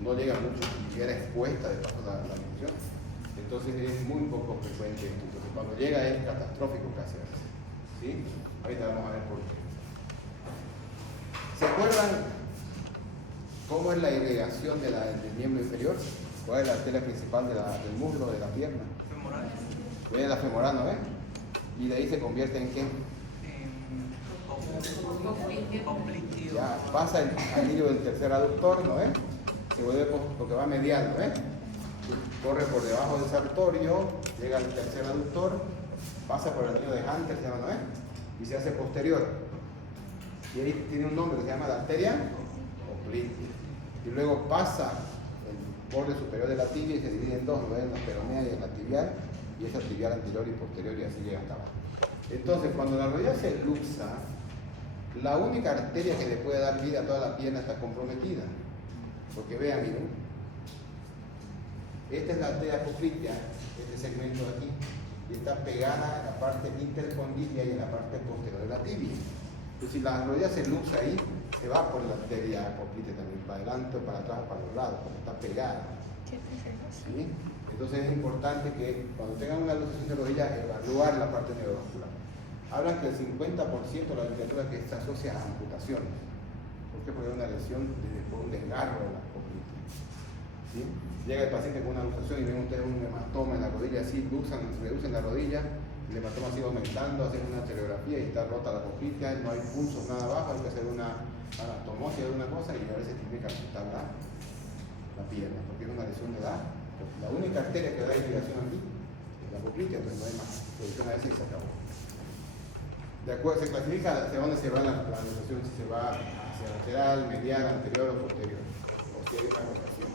no llega mucho y era expuesta de paso la luxación. Entonces es muy poco frecuente esto. Entonces cuando llega es catastrófico casi. ¿Sí? Ahorita vamos a ver por qué. ¿Se acuerdan cómo es la irrigación del miembro inferior? ¿Cuál es la arteria principal del muslo, de la pierna? Femoral. Viene la femoral, ¿no ves? Y de ahí se convierte en ¿qué? Conflictivo. Ya pasa el anillo del tercer aductor, ¿no ves? Se vuelve porque va medial, ¿no ves? Corre por debajo del sartorio, llega al tercer aductor, pasa por el anillo de Hunter, se llama, ¿no ves? Y se hace posterior. Y ahí tiene un nombre que se llama la arteria obliqua. Y luego pasa el borde superior de la tibia y se divide en dos, ¿no ves? En la peronea y en la tibial, y esa tibial anterior y posterior y así llega hasta abajo. Entonces, cuando la rodilla se luxa, la única arteria que le puede dar vida a toda la pierna está comprometida. Porque vean, miren, esta es la arteria apoclitea, este segmento de aquí, y está pegada en la parte intercondilia y en la parte posterior de la tibia. Entonces, si la rodilla se luxa ahí, se va por la arteria apoclitea también, para adelante, para atrás, para los lados, porque está pegada. ¿Sí? Entonces es importante que cuando tengan una luxación de rodilla, evaluar la parte neurovascular. Hablan que el 50% de la literatura que se asocia a amputaciones. ¿Por qué? Porque es una lesión por un desgarro de la apoclitea. ¿Sí? Llega el paciente con una luxación y ven ustedes un hematoma en la rodilla, así reducen la rodilla, el hematoma sigue aumentando, hacen una arteriografía y está rota la apoclitea, no hay punzos nada abajo, hay que hacer una anastomosis de una cosa y a veces tiene que amputar la pierna, porque es una lesión de la única arteria que da irrigación aquí es la apoclitea, entonces no hay más, solución a veces y se acabó. De acuerdo, se clasifica hacia dónde se va la luxación, si se va hacia lateral, medial, anterior o posterior, o si hay esta rotación.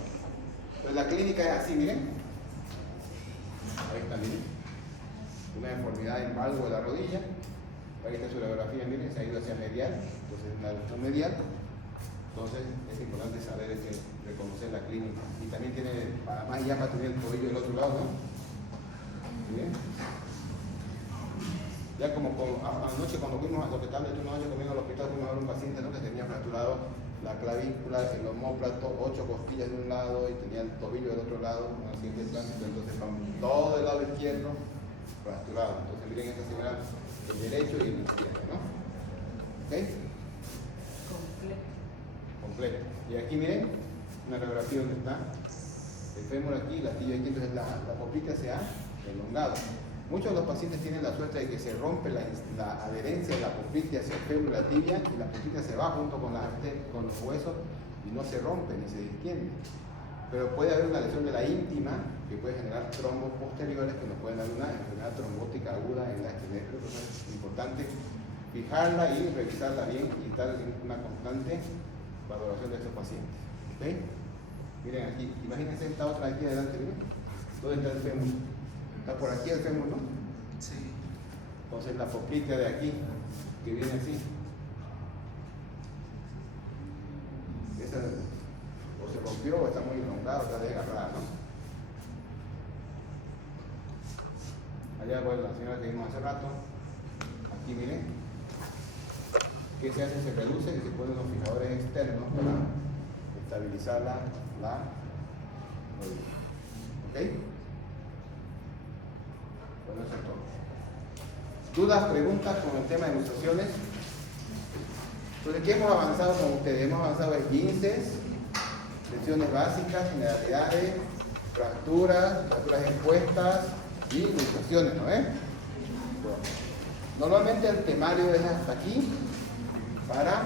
Entonces la clínica es así, miren. Ahí está, miren. Una deformidad en valgo de la rodilla. Ahí está su radiografía, miren, se ha ido hacia medial, entonces es una luxación medial. Entonces es importante saber reconocer la clínica. Y también tiene, además ya para tener el tobillo del otro lado, ¿no? Bien. Ya como anoche cuando fuimos al hospital, de una noche comiendo al hospital, fuimos a ver un paciente, ¿no?, que tenía fracturado la clavícula, el omóplato, 8 costillas de un lado y tenía el tobillo del otro lado, un accidente de tránsito, entonces con todo el lado izquierdo fracturado. Entonces miren esta señora, el derecho y el izquierdo, ¿no? ¿Ok? Completo. Y aquí miren, una radiografía donde está el fémur aquí, la tibia aquí, entonces la apoclitea se ha elongado. Muchos de los pacientes tienen la suerte de que se rompe la adherencia de la apoclitea hacia el fémur y la tibia y la apoclitea se va junto con los huesos y no se rompe ni se distiende. Pero puede haber una lesión de la íntima que puede generar trombos posteriores que nos pueden dar una enfermedad trombótica aguda en la esqueleto. Entonces es importante fijarla y revisarla bien y estar en una constante valoración de estos pacientes. ¿Okay? Miren aquí, imagínense esta otra aquí adelante, miren. ¿Dónde está el fémur? Está por aquí el fémur, ¿no? Sí. Entonces la apoclitea de aquí, que viene así. Esa o se rompió o está muy elongada, está desgarrada, ¿no? Allá pues la señora que vimos hace rato, aquí miren, ¿qué se hace? Se reduce y se ponen unos fijadores externos para estabilizar la rodilla. ¿Ok? Bueno, eso es todo. ¿Dudas, preguntas con el tema de ilustraciones? Entonces, ¿qué hemos avanzado con ustedes? Hemos avanzado en 15, lecciones básicas, generalidades, fracturas expuestas y ilustraciones, ¿no es? Bueno, normalmente el temario es hasta aquí para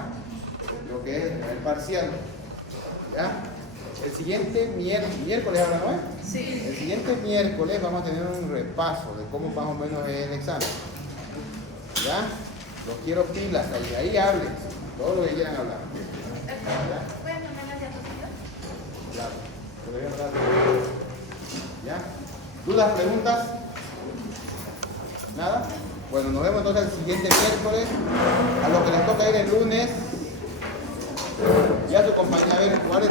lo que es el parcial. ¿Ya? El siguiente miércoles ahora, ¿no es? Sí. El siguiente miércoles vamos a tener un repaso de cómo más o menos es el examen. ¿Ya? Los quiero pilas, ahí hablen, todo lo que quieran hablar. ¿Ya? ¿Pueden poner las diapositivas? Claro, podría hablar de- ¿Ya? ¿Dudas, preguntas? ¿Nada? Bueno, nos vemos entonces el siguiente miércoles. A los que les toca ir el lunes, ya su compañía, a ver, ¿cuál es?